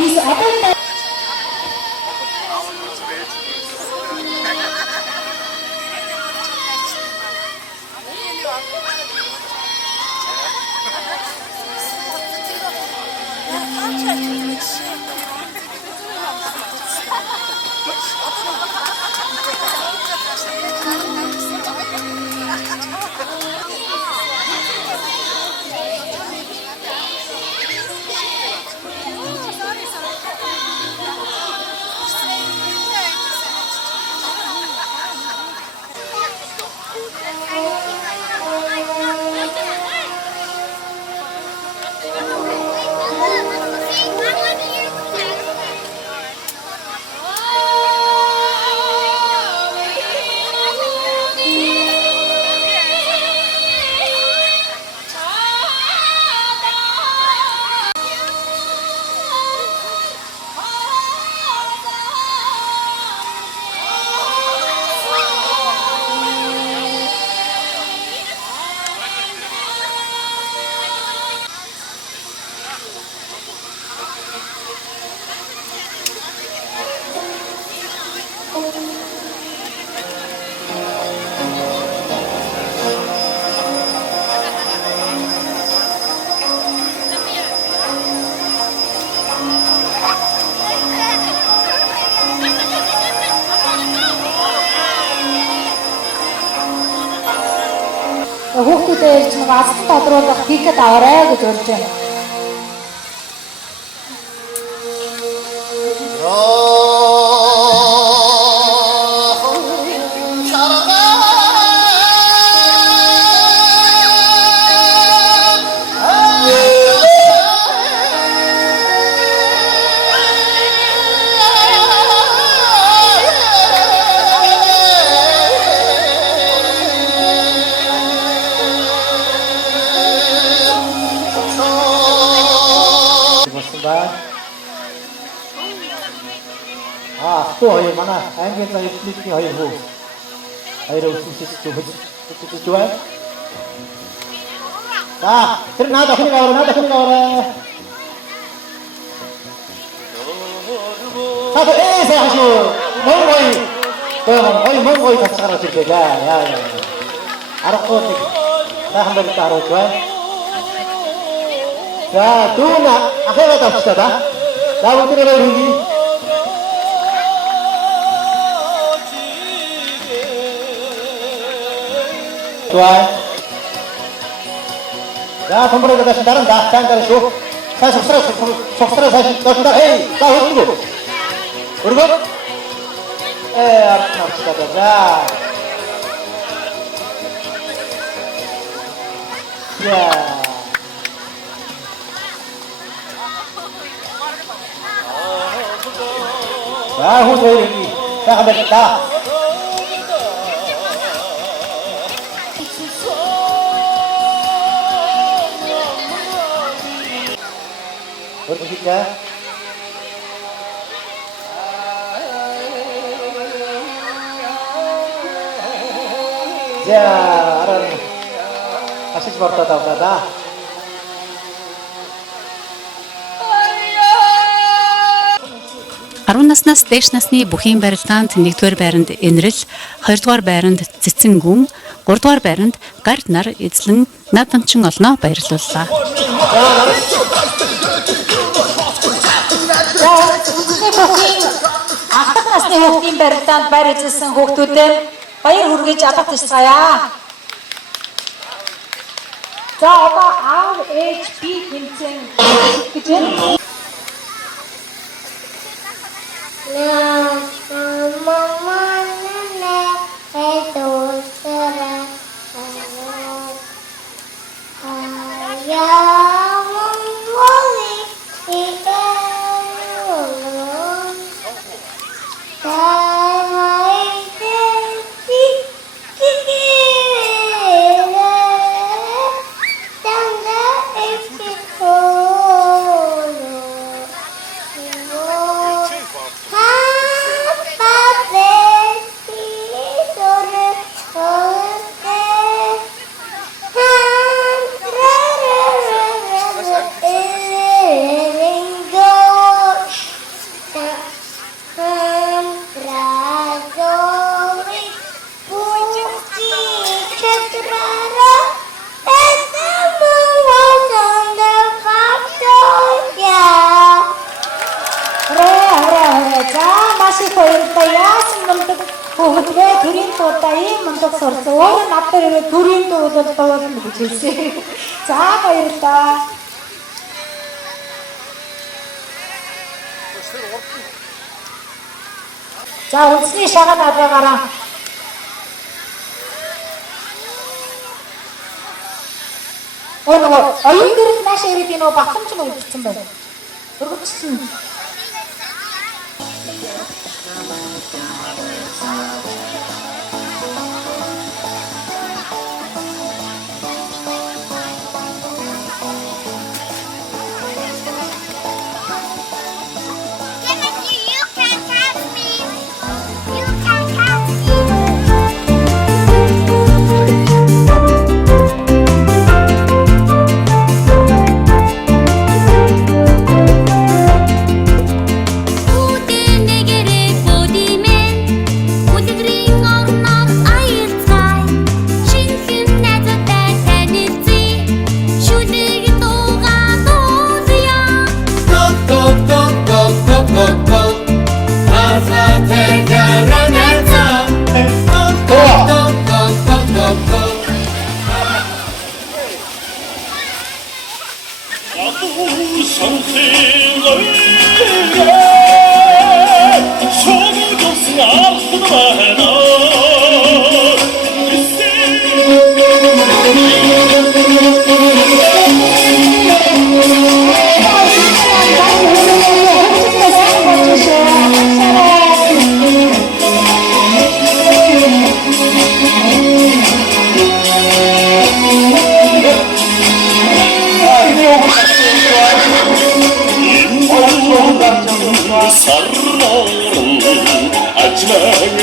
хүүхдүүдээ ирж нэг асуулт тодруулах хийхэд аваарай гэж урьж байна. 봐. 아, 또 허이 많아. 앵겔 사이 플리피 허이 후. 허이로 수시 좋아요? 자, 그래 나도 흔히 가오라. 자도 에세 하시오. 멍거이 같이 가라 줄게. 야. 알았고. 자, 한 번 따로 좋아요? 자, 누나 앞에 갑시다. 나 우리가 우리. 좋아요. 자, 손보라가 다시 나른다. 잠깐 쉬고. 사실 속쓰러 사실 넣습니다. 에이, 나 어디고? 그리고 갑시다. 자. 야. 자, 호소해 여기. 자, 한번 나. 어디 보실까? 자, 알아요. Asyik seperti tahu. Арван наснаас дээш насны бүхийн барилдаанд 1-р байранд Энэрл, 2-р байранд Цэцэн гүн, 3-р байранд Гарднар эзлэн наадамчин олноо баярлууллаа. Ахад насны хүүхдийн барилдаанд байр эзэлсэн хүүхдүүдэд баяр хүргэж алга тусгая. За одоо аав ээж би тэмцэн гэж байна. 자, баярлалаа. 자, 울сн이 шагаа надаагаараа. нөгөө оюун гэрэл нааш ирээд нөгөө батламж нь үлдсэн байна. Өргөцсөн.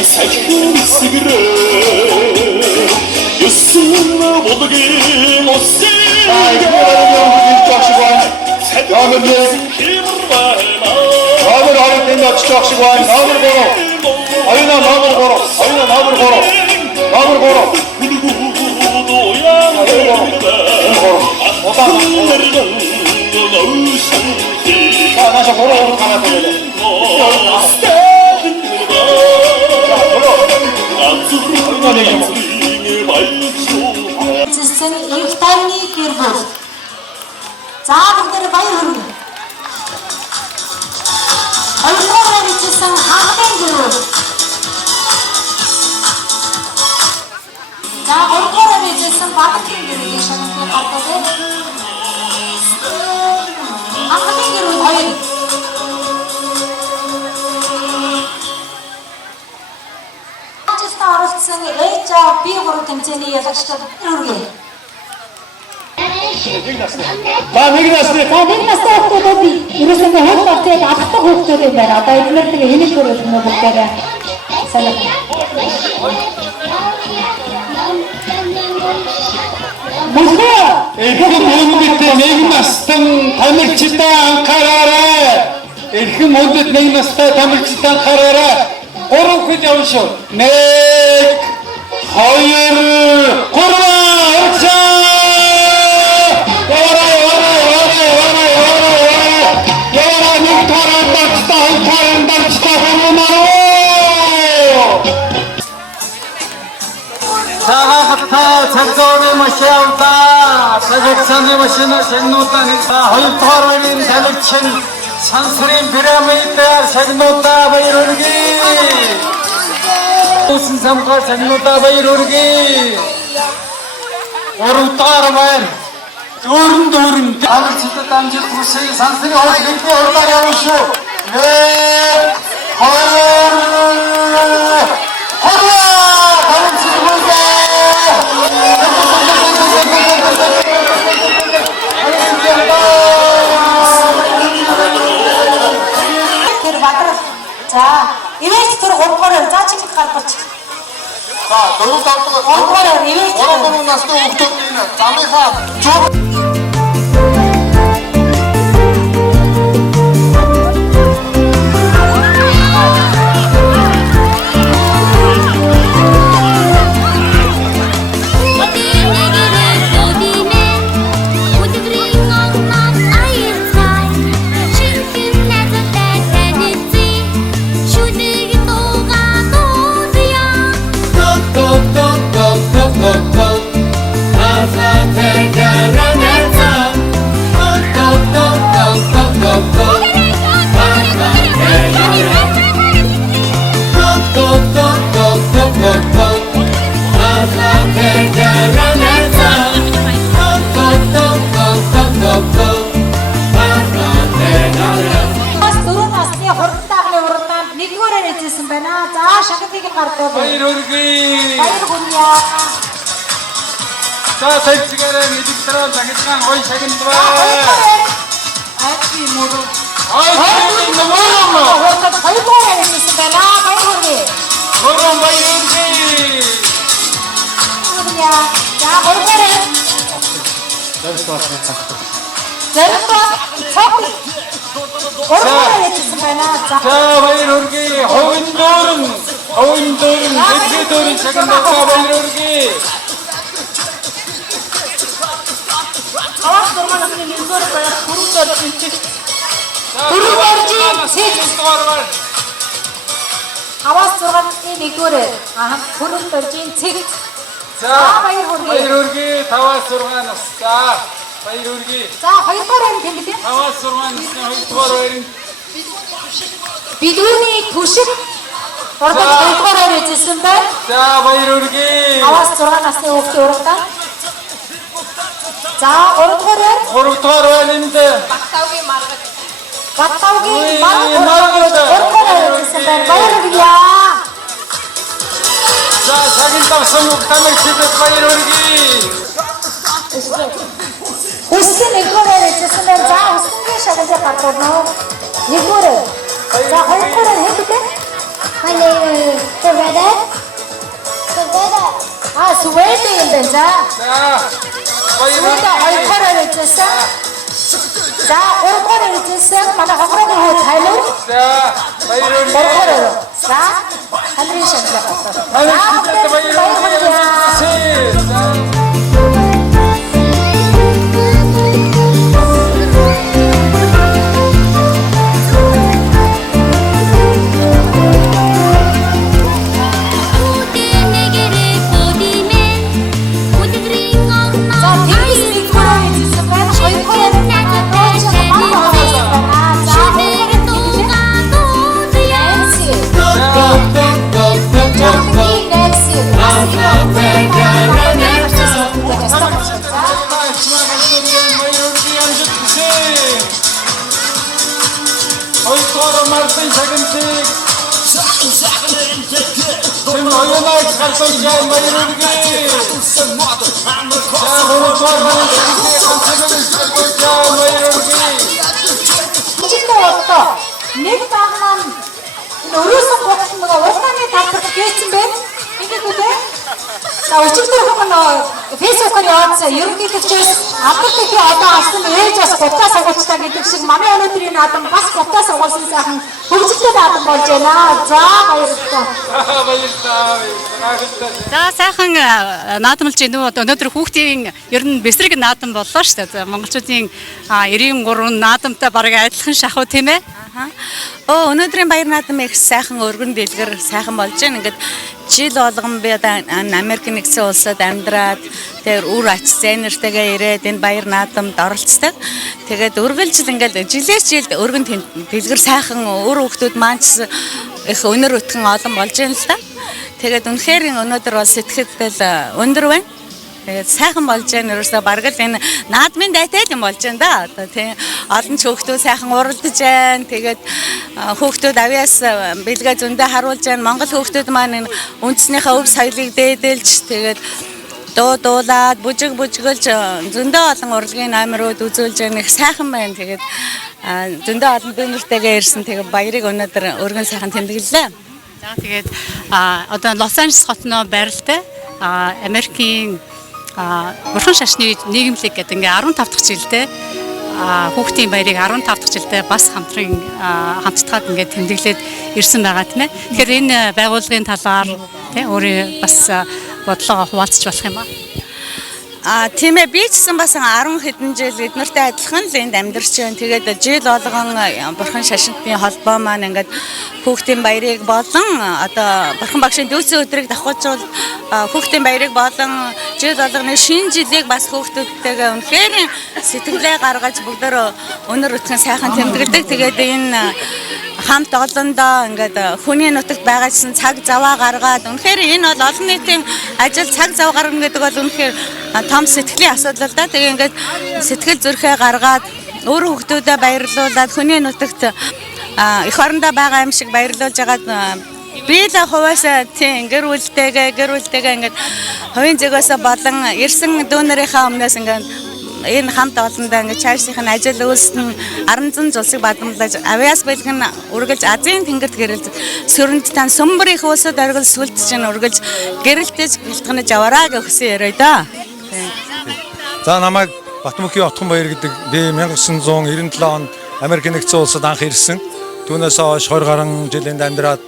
сахин сигрэ юсын болгын усыг Номер 1 очиж авах шиг байна. Номер 3. Оюуна номер 3. Оюуна номер 3. Номер 3. 자, 다시 3으로 가면 되겠네. Эцэстэн их тайны гэр бүл. За бүгдээр баяр хүргэнэ. Хоёрдугаар эцэстэн хамтын гэр бүл. За гуравдугаар эцэстэн бадгийн гэр бүлийн шагналыг гаргасан. Хамтын гэр бүл хоёр. оролцсон ээж би гурав тэмцээний ялагчдад хүргэе. Нэг насны хүүхдүүд би ерөөсөө хөл болцоод алхдаг хүүхдүүд юм байна. Одоо эднэрдэг хэнийг төрүүлэх нь бүгдээрээ салах. Эрхэм хүндэт нэг настан тамирчтай анхаараарай. Эрхэм хүндэт нэг настай тамирчтай анхаараарай. 3 хэд явна шүү. 1 2 цагзооны машиавда сажигцаны машина шагнуудаа хоёрдугаар үеийн талигчин сансрын пирамидаар шагнуудаа баяр хүргэе. Усан самгаар шагнуудаа баяр хүргэе. Гуравдугаар баяр дөрөн амжилтад амжилт хүсье сансрын хоёрдугаар урдаар явна шүү. 3 насны хүүхдүүд замынхаа Тайцгаараа электрон загтан хой шагнад бай. Айти мөрөө. Айти мөрөө. Хурдад хоёроор ирсэн байна. Баяр хүргэе. Мөрөө баяр хүргэе. За хоёроор. Хоёроор байна. За баяр хүргэе. Ховын дөрөн эцэдөрийн шагнад баяр хүргэе. Аваад дурманасны нэгдүгээр баяр хүрүүгээр чинь. Аваад 6-ны нэгдүгээр хүрүүгээр чинь цэг. За баяр хүргэе. Баяр хүргэе. 5-6 нас. За баяр хүргэе. За хоёрдугаар байр юм билээ. 5-6 насны хоёрдугаар байрын бидүүний түшиг ордод хоёрдугаар байр эзэлсэн байна. За баяр хүргэе. 5-6 насны хүүхдийн урагтаа. За 3-дугаар байранд Баттавгийн маргад. Баттавгийн маргад орхон баяр хүргэе. За цагийн тавсан тамирчид баяр хүргэе. Үсэн нэгдүгээр эзэлсэн байна. За үсэнгийн шагналыг гаргуулна. Нэгдүгээр. За хоёрдугаар хэд вэ? My name is Saveda. Saveda. Saveda юм байна. За. Saveda хоёроор иржсэн. За, гуравдугаар иржсэн. Манай хогроогийн хүүд хайлуу. За, баярлалаа. Гуравдугаар. За, хандрын шандлаа. Нэг багнаа өрөөсөн гутал нөгөө уртаны талбарт гээсэн бэ? Ингээд үү? За өчигдөр хүмүүс фэйсбүүкээр явуулсан ерөнхийлөгчөөс амтлагч одоо авсан ээж бас гутаа сонгуулцтай гэдэг шиг манай өнөөдрийн наадам бас гутаа сонгуулсан сайхан хөгжилтэй наадам болж байна. За баярлалаа. За сайхан наадамлж энэ өнөөдөр хүүхдийн ер нь бэсрэг наадам боллоо шүү дээ. Монголчуудын 93 наадамтай бараг адилхан шахуу тийм ээ. Өнөөдрийн баяр наадам их сайхан өргөн дэлгэр сайхан болж байна. Ингээд жил болгон би Америк нэгдсэн улсад амьдраад тэр үр ач зээнэртэйгээ ирээд энэ баяр наадамд оролцдог. Тэгээд үргэлжил ингээд жилээс жилд өргөн дэлгэр сайхан өр хүүхдүүд маань ч их өнөр өтгөн олон болж байна л да. Тэгээд үнэхээр өнөөдөр бол сэтгэл өндөр байна. Тэгээд сайхан болж байна. Ерөөсөө бараг л энэ наадмын дайтай юм болж байна да. Одоо тийм олон ч хүүхдүүд сайхан уралдаж байна. Тэгээд хүүхдүүд авьяас бэлгээ зөндөө харуулж байна. Монгол хүүхдүүд маань энэ үндэснийхээ өв соёлыг дээдэлж тэгээд дуулаад бүжиглж зөндөө олон урлагийн номерууд үзүүлж байгаа их сайхан байна. Тэгээд зөндөө олон бинэртэйгээ ирсэн. Тэгээд баярыг өнөөдөр өргөн сайхан тэмдэглэлээ. За тэгээд одоо Лос Анжелес хотноо байралтай Америкийн Бурхан шашны нийгэмлэг гэдэг ингээ 15 дахь жилдээ хүүхдийн баярыг 15 дахь жилдээ бас хамтдаад ингээ тэмдэглээд ирсэн байгаа тийм ээ. Тэгэхээр энэ байгууллагын талаар тийм өөрөө бас бодлого хуваалцж болох юм аа. Тийм ээ, би ч гэсэн бас 10 хэдэн жил эднэртэй адилхан л энд амьдарч байна. Тэгээд жил болгон Бурхан шашинтны холбоо маань ингээд хүүхдийн баярыг болон одоо Бурхан багшийн дүүсийн өдрийг давхуулж хүүхдийн баярыг болон жил болгоны шинэ жилийг бас хүүхдүүдтэйгээ үнэхээр сэтгэлээ гаргаж бүгдөө өнөр өтгөн сайхан тэмдэглэдэг. Тэгээд энэ хамт олондоо ингээд хүний нутагт байгаагсан цаг заваа гаргаад үнэхээр энэ бол олон нийтийн ажил цаг зав гаргана гэдэг бол үнэхээр том сэтгэлийн асуудал да. Тэгээ ингээд сэтгэл зүрхээ гаргаад өөр хүүхдүүдэд баярлуулад хүний нутагт их орондоо байгаа юм шиг баярлуулж байгаад би л хуваасаа тийм гэр бүлтэйгээ ингээд хувийн зэгөөс болон ирсэн дүүнэрийнхаа өмнөөс ингээд энэ хамт олондоо ингээд чаашийн ажил үйлснэ 10 зулсыг бадамлаж авьяас бэлгэн үргэлж Азийн тэнгэрт гэрэлж сөрөнд тань сүмбэр их улсад оргил сүлдэж чинь үргэлж гэрэлтэж гэлтгэнэж аваараа гэх хүсэн яриа да. За намайг Батмөхийн Отхон баяр гэдэг би 1997 онд Америк нэгдсэн улсад анх ирсэн. Түүнээс хойш 20 гаруй жилийн амьдраад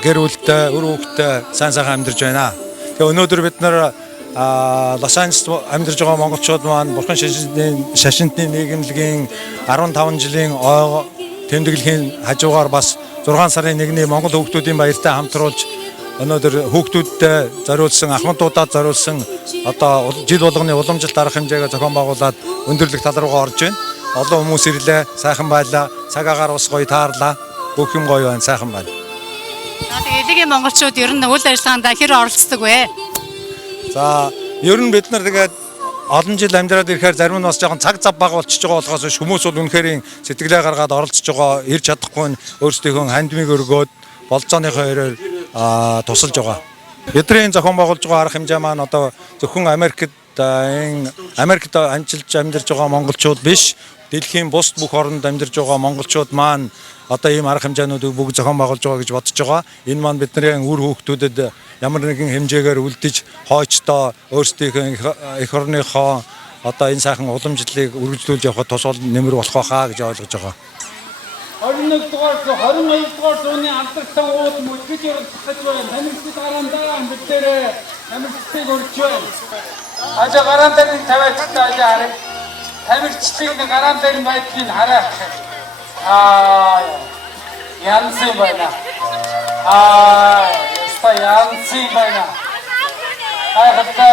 гэр бүлтэй, өр хүүхэдтэй сайн сайхан амьдарч байна. Тэгээ өнөөдөр бид нар Лос Анжелес амьдарч байгаа монголчууд маань Бурхан шашинтны нийгэмлэгийн 15 жилийн тэмдэглэхийн хажуугаар бас 6 сарын 1-ний монгол хүүхдүүдийн баяртай хамтруулж өнөөдөр хүүхдүүдтэй зориулсан ахмадуудад зориулсан одоо жил болгоны уламжилт арга хэмжээгээ зохион байгуулад өндөрлөх тал руугаа орж байна. Олон хүмүүс ирлээ, сайхан байлаа, цаг агаар ус гоё таарлаа. Бүх юм гоё байна, сайхан байна. Тэгээд эдгээр монголчууд ер нь үйл ажиллагаанд хэр оролцдог вэ? За, ер нь бид нар тэгээд олон жил амьдраад ирэхээр зарим нь бас жоохон цаг зав бага болчихж байгаа болохоос хүмүүс бол үнэхээр сэтгэлээ гаргаад оролцож байгаа, ирж чадахгүй өөрсдийнхөө хандмыг өргөөд болцооныхоо өрөөр тусалж байгаа. Бидний зохион байгуулж байгаа арга хэмжээ маань одоо зөвхөн Америкт энэ Америкт амьжилж амьдарч байгаа монголчууд биш, дэлхийн бусад бүх оронд амьдарч байгаа монголчууд маань одоо ийм арга хэмжээнүүдийг бүгд зохион байгуулж байгаа гэж бодож байгаа. Энэ маань бидний үр хүүхдүүдэд ямар нэгэн хэмжээгээр үлдэж хойчдоо өөрсдийнхөө эх орныхоо одоо энэ сайхан уламжлалыг үргэлжлүүлж явахад тус нэмэр болох байхаа гэж ойлгож байгаа. 21 дугаар 22 дугаар зууны алдартай ууд мөлгөж өрөлдөх байна. Тамирчид гараандаа мэдээрээ тамирчдыг өрж байна. Ажа гараан дээр нэг тавиад ажа хараа. Тамирчдыг нэг гараан дээр байдгийг хараа. Янзын байна. Яста янзын байна. Гайхалтай.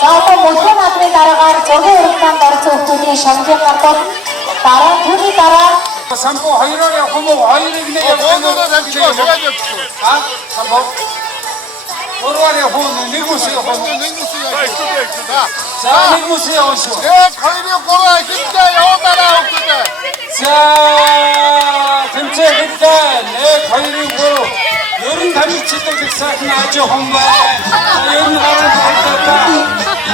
За одоо мөлхөө надрын дараагаар зургийн урагтанд орсон хүмүүсийн шамгийн гардууд дараа түүний дараа самбуу хоёроор явах юм уу? Хоёрыг нэг явах юм уу? Самбуу. Гурваар явах уу? Нэг үс явах уу? За нэг үс явах шүү. хоёрын гурваа хилдээ явуулаарай хүүхдүүд. За тэмцээ хилдээ нэг хоёрын гурав. Ерөн тамирчид их сайхан ажи хүн байна. Ерөн гараад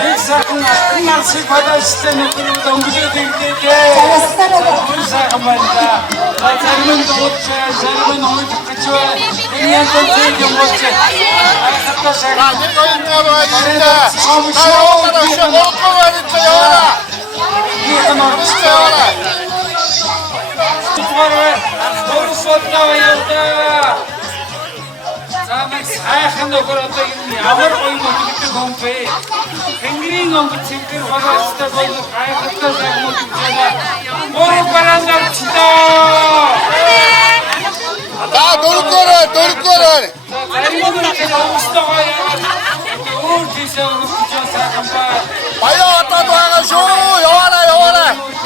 нэг сайхан нарсыг бодоостой нэг өнгөлөд ирдээ. Хүн сайхан байна. Зарим нь дууч, зарим нь хойд гэж байна. Энэ янзын юм болж байна. Нэг хоёр гурваа хилдээ. Явуулаарай шүү. Явуулаарай. Ийм орчтой. Төрсөдөө явдаа. Замаг сайхан нөхөр одоо ямар гоё мөчөлдөг юм бэ? Тэнгэрийн онгоц цэнхэр хороостой гоё гайхалтай сайхан мөчөлдөг. Мөр барандавчдаа. За дөрөвдөрөө. Зарим нь өөрсдөө өөр тийшээ өргөж сайхан бай. Баяа одоо байгаа шүү. Яваарай.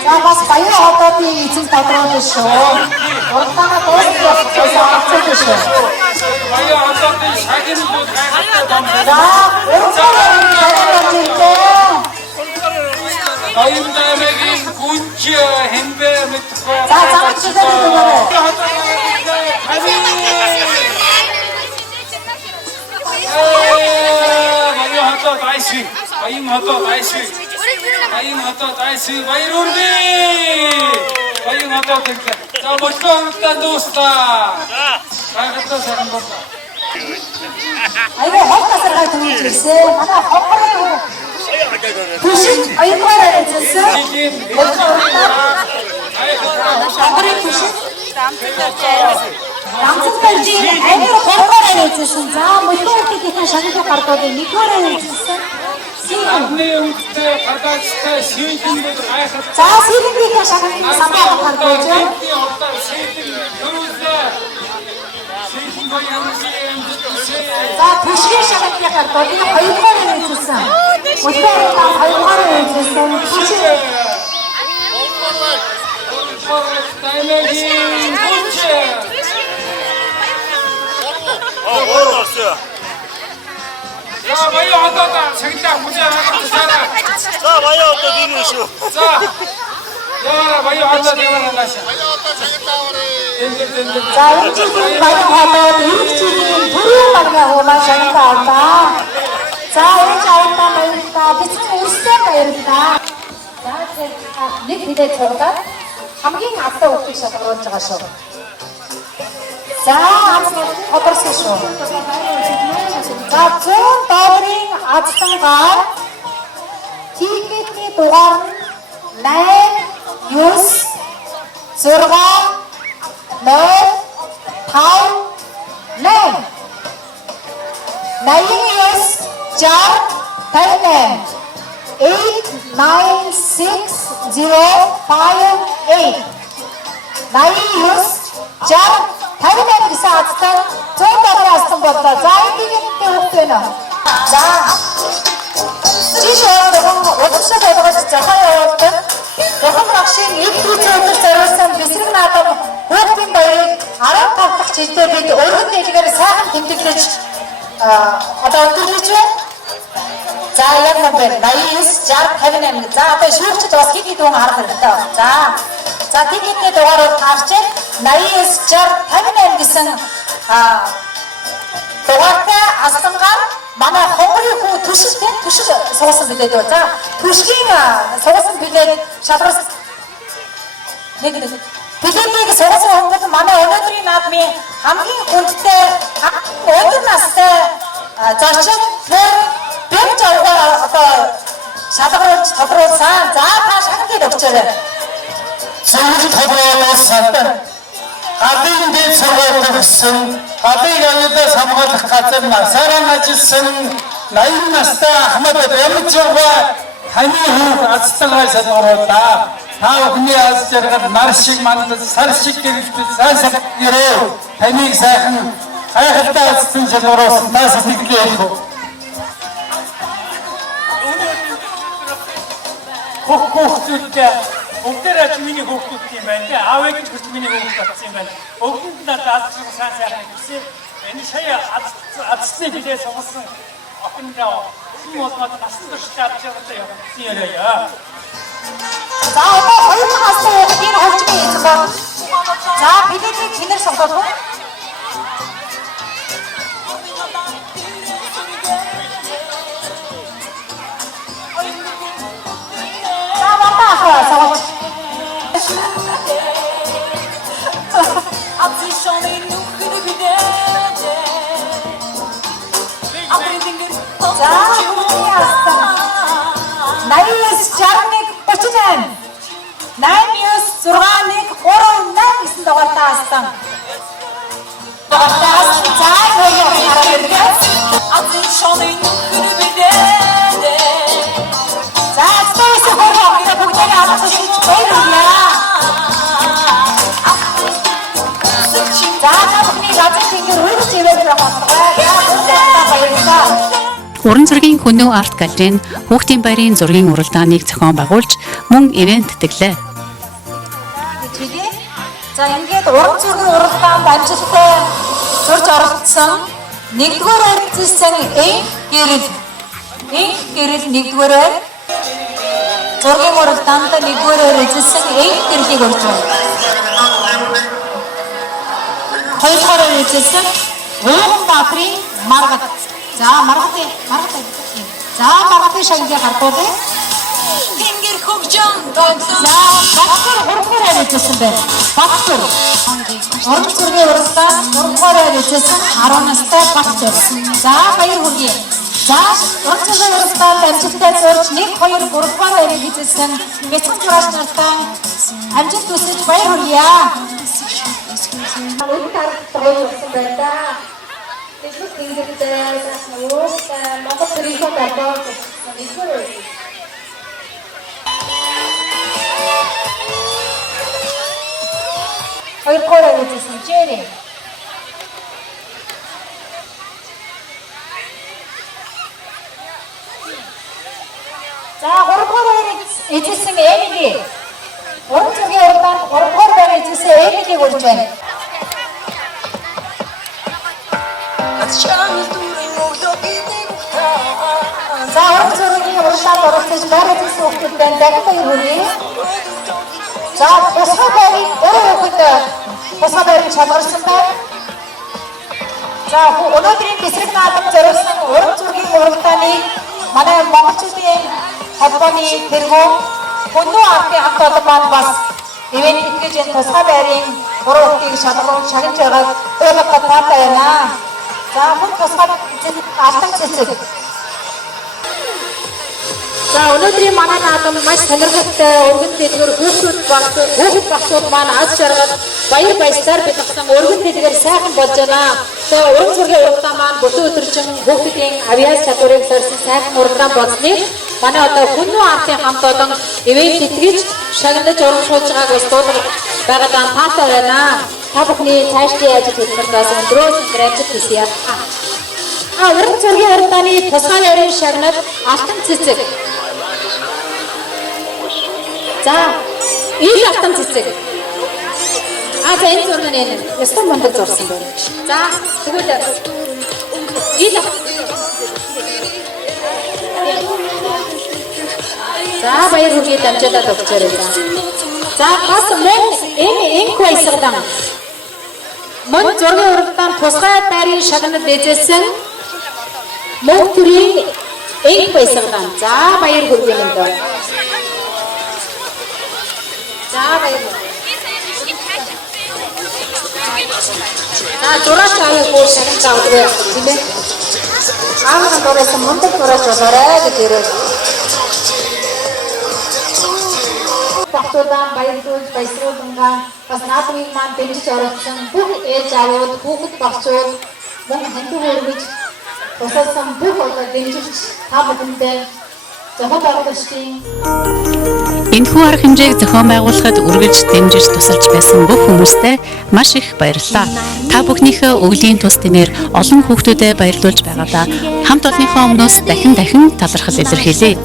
за бас баяр хотоодын эцэг тодорхойлсон шүү. Урагтаа дуусах шүү. Баяа хотоодын шагнал бол гайхалтай том. За Баян даймагийн гүнж хэмбэ мэдгүй. За чигээр өгөөрэй. Баян хотод айсвиг. Баяр үргэлээ. Баян хотод гэрлээ. За мөчөлдөө дуустаа. Гайхалтай сайхан боллоо. Айгаа хоолтасараа түүжсэн. Манай хоолтой. Түшин аягаар ажилласан. Хамрын түшин. Дамцалж амир хоолоор ажилласан. За мөчөлдөө шагнал гардуудыг нэггээр ажилласан. Амны өнгөтэй гадаачтай шийдэмд гайхалтай. За сэрэнгийн шагнал самбаа гардууд. За түшгийн шагналын гардуудыг хоёроор ажилласан. Мөчөлдөө хоёроор ажилласан. Түшин Таймагийн гүнж. За баяа хотод цаглаа хүлээн авчихсараа. За баяа хотод ирнэ шүү. За. Яваа баяа хотод яваа наашаа. за энэ баяр хотод иргэжийн төрийн багийн хуулаа шагнал авлаа. За энэ аятаа баярлалаа. Бицэн өрсөд баярлалаа. За нэг хилээ цуглаад хамгийн алдаа өгөх шалгаруулж байгаа шүү. За тодорсон шүү. За 100 долларын азтангаар тикетний дугаар нь 8 9 6 0 5 8 89 60 58 89605 89 60 58 гэсэн азтан 100 доллар азтан бодлоо. За энийг хөвт байна. За жишээ нь удамшаа болгож захаа явуулдаг. Бурхан багшийн эд түүцээр зориулсан бэсрэг наадам хүүхдийн баярыг 15 дахь жилдээ бид өргөн дэлгээр сайхан тэмдэглэж одоо өдөрлөж байна. За яг нэг 89 60 58. За одоо шүүгчд бас хэд хэдэн харах хэрэгтэй байна. За тикетний дугаарыг таарчээ 89 60 58 гэсэн дугаартай астангаар манай хонгорын хүү түшилтэй түшил суусан билээ дээ. За түшлийн суусан билээ шалгараас нэг билээгийг суусан хонгор манай өнөөдрийн наадмын хамгийн хүндтэй өндөр настай зарчим бэмж одоо шалгаруулж тодруулсан. За та шагнал өгчөөрэй. Зөвхөн тодруулсан сандан гадын дэд сургууль төгссөн гадын ангидаас хамгаалах газар насаараа ажилласан 80 настай Ахмад Бямжова таны хүүг азталгай шалгарууллаа. Та бүхний аз жаргал нар шиг мандад сар шиг гэрэлтэй сайсан ирээ. Таныг сайхан гайхалтай азтан шалгаруулсан та сэтгэлээ. Хүүхдүүдтэй бүгдээрээ миний хүүхдүүд юм байна. Аавыг ч гэж миний хүүхд болсон юм байна. Өгдөнд надад азсан сайн сайхан гэсэн. Энэ сая азсны билээ сонгосон охиндоо юм болоод насан туршид авч явуулсан юм яриа. За одоо хоёр настай хүүхдийн хөгжмийн эзэн бол за билетийг хинэр сонгох уу? За мата сонгох. За Найс чарник почтен. 896138 гэсэн дугаартай асан. Дугаартай за хоёрын хараа ирдэг. За стойс хороо бүгдээ авах гэж баярлалаа. За таны газар тэнгэр үрж ивэж байгаа. баярлалаа. Уран зургийн Хүннүү арт галерейн хүүхдийн баярын зургийн уралдааныг зохион байгуулж мөн ивент тэтгэлээ. За ингээд уран зургийн уралдаанд амжилттай зурж оролцсон нэгдүгээр эзэлсэн гэрэл нэгдүгээр зургийн уралдаанд нэгдүгээр эзэлсэн гэрлийг өргөж байна. Хоёрдугаар эзэлсэн Улаанбаатарын Маргат. За маргатын шагныг гаргуулъя. Тэнгэр хөгжөн тоглоом. За Баттар хурдгаар эзэлсэн байна. Баттар. Уран зургийн уралдаанд хурдгаар эзэлсэн 10 настай Баттар. За баяр хүргэе. За уран зургийн уралдаанд амжилттай зурж 1 2 3-аар эзэлсэн бяцхан зураач нартай амжилт хүсэж баяр хүргье. Өнөөдөр тоглосон байна. Тэнгэр Монгол төрийн талбайд нэгдүгээр хоёрдугаар эзэлсэн Жэри. За гуравдугаар эзэлсэн Эмили. Уран зургийн уралдаанд гуравдугаар эзэлсэн Эмилиг урьж байна. За уран зургийн уралдаанд оролцож байрны хүүхдүүдтэй дахин баяр хүргэе. За тусгай байрыг 3 хүүхэд тусгай байрыг шалгарсан байна. За өнөөдрийн бэлсрэг наадам зориулсан уран зургийн уралдааныг манай монголчуудын холбооны тэргүүн Хүннүү артын хамт олон маань бас ивент хийгэж энэ тусгай байрын 3 хүүхдийг шалгаруулж шагнаж байгааг уйлгах таатай байна. За мөн тусгай алтан цэцэг. За өнөөдрийн манай наадам маш сонирхолтой өргөн дэлгэр хүүхдүүд багцууд маань аз жаргал баяр баясгаар бэлгсэн өргөн дэлгэр сайхан болж байна. За уран зургийн уралдаан маань бүхэн өдржин хүүхдүүдийн авиас чадварыг сорьсон сайхан уралдаан болсныг манай одоо Хүннүү артын хамт олон ивент тэтгэж шагнаж урамшуулж байгааг бас дуулах байгаад таатай байна. Та бүхний цаашдын ажил хөдөлмөрөөс өндрөөс амжилт хүсье. Уран зургийн уралдааны тусгай байрын шагнал алтан цэцэг. За ил алтан цэцэг. За энэ зураг нь ястан мундаг зурсан байна. За тэгвэл ил за баяр хүргэе дамжуулаад өгчөөрэй. За бас мөн энэ баясгалан мөн зургийн уралдаанд тусгай байрын шагнал эзэлсэн мөн төрийн энх баясгалан. За баяр хүргэе юм даа. За баяр. За зураг тавих бүр шагнал заавал тийм ээ. Аавын дөрөөс мундаг дөрөөс болоорой гэж ирээд. Багтуудан баярлуулж баясруулсан бас наадмыг маань дэмжиж оролцсон бүх ээж аавууд хүүхэд багцууд мөн хандив өргөж тусалсан бүх олоо дэмжиж та бүхэндээ зохион байгуулагчдын Энэхүү арга хэмжээг зохион байгуулахад үргэлж дэмжиж тусалж байсан бүх хүмүүстээ маш их баярлалаа. Та бүхнийхээ өвлийн тус тэмээр олон хүүхдүүдэд баярлуулж байгаадаа хамт олонныхоо өмнөөс дахин талархал илэрхийлье.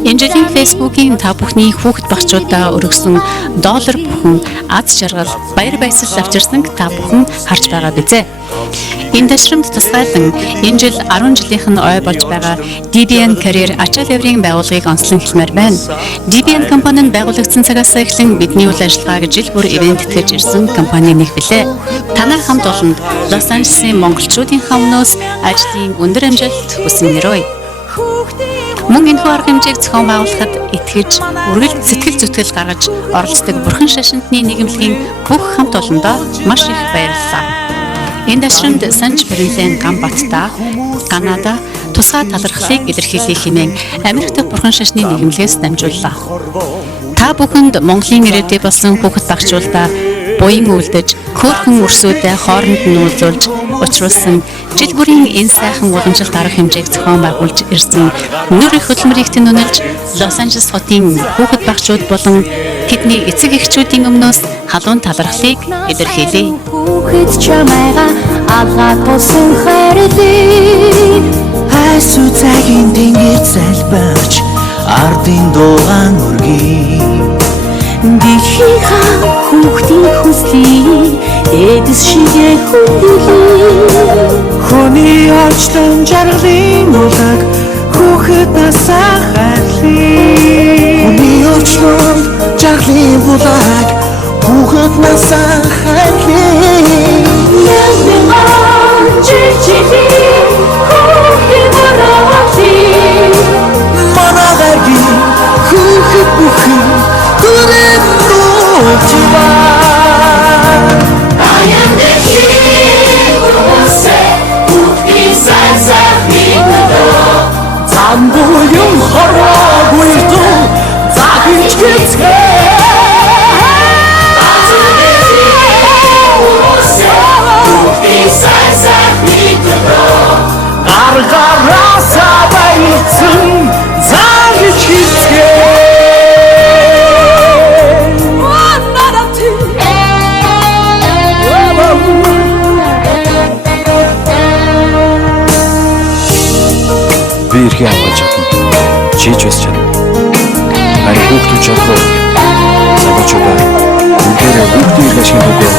Энэ жилийн Facebook-ийн та бүхний хүүхэд багчуудаа өргөсөн доллар бүхэн аз жаргал баяр баясгал авчирсан та бүхэн харж байгаа бизээ. Энэ ташрамд тусгайлан энэ жил 10 жилийнх нь ой болж байгаа DBN Career ачаал яврын байгууллагыг онцлон хэлмээр байна. DBN компани нь байгуулагдсан цагаас эхлэн бидний үйл ажиллагааг жил бүр ивент тэтгэж ирсэн компани нэг билээ. Танай хамт олонд Лос Анжелесийн монголчуудын өмнөөс ажлын өндөр амжилт хүсэмнэрөө. Мөн энэхүү арга хэмжээг зохион байгуулахад итгэж, үргэлж сэтгэл зүтгэл гаргаж оролцдог Бурхан шашинтны нийгэмлэгийн бүх хамт олондоо маш их баярлалаа. Энэ ташрамд Санч Брилен Гамбатта, Канада тусгай талархлыг илэрхийлэх хэмээн Америкт Бурхан шашны нийгэмлэгээс дамжууллаа. Та бүхэнд Монголын ирээдүй болсон хүүхэд багчуулдаа буян үлдэж, хөөрхөн өрсөдөө хооронд нь уулзуулж учруулсан жил бүрийн энэ сайхан уламжлалт арга хэмжээг зохион байгуулж ирсэн нөр их хөдөлмөрийг тэнүүлж Лос Анжелес хотын хүүхэд багчууд болон тэдний эцэг эхчүүдийн өмнөөс халуун талархлыг илэрхийлье. Хүүхэд чамайга алгаа тулсан хайрлыг хайсуу цагийн тэнгэр залбирч ардын дуугаан үргий Дихиха хүүхдийн хүслийг эдэс шигээ хүндэлээ Хүний орчлон жаргалын улаг хүүхэд насаа хайрлыг Хүний орчлон жаргалын улаг хүүхэд насаа хайрлыг Янган жичихий хүүхдийн мороглыг Манагагийн хүүхэд бүхэн Күрэн дүүчива Аян дэхий үсэ Хүүхдийн сайсахыг өдөө Замбуйн хорог үйлдүү Захинч гэцгээ Гаргараасаа баярцсан загич хийцгээ Би ирэх авах чадна. Чийж бас чадна. Харин хүүхдүүд чадах. Сагачудаа. Бүгдээрээ бүгдийг ашиг өгөө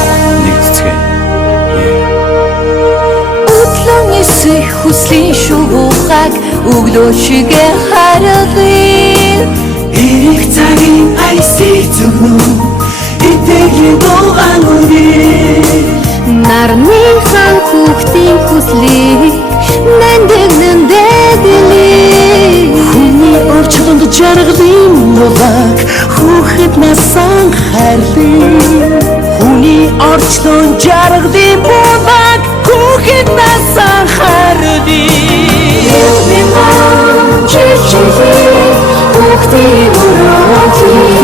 нэгцгээ. Утлан эсэх хүслийн шугуухаг өглөөшигээ харгалын Ирэх цагийн айсыг зүгнүү Итгэлийн дуугаан үргий Нарныхан хүүхдийн хүслийг Нандэгнэндэгли Хүний орчлонд жаргалын улаг Хүүхэд насаа хайрлыг Хүний орчлонд жаргалын улаг Хүүхэд насаа хайрлыг Ясмин чичили Хүүхдийн мороглыг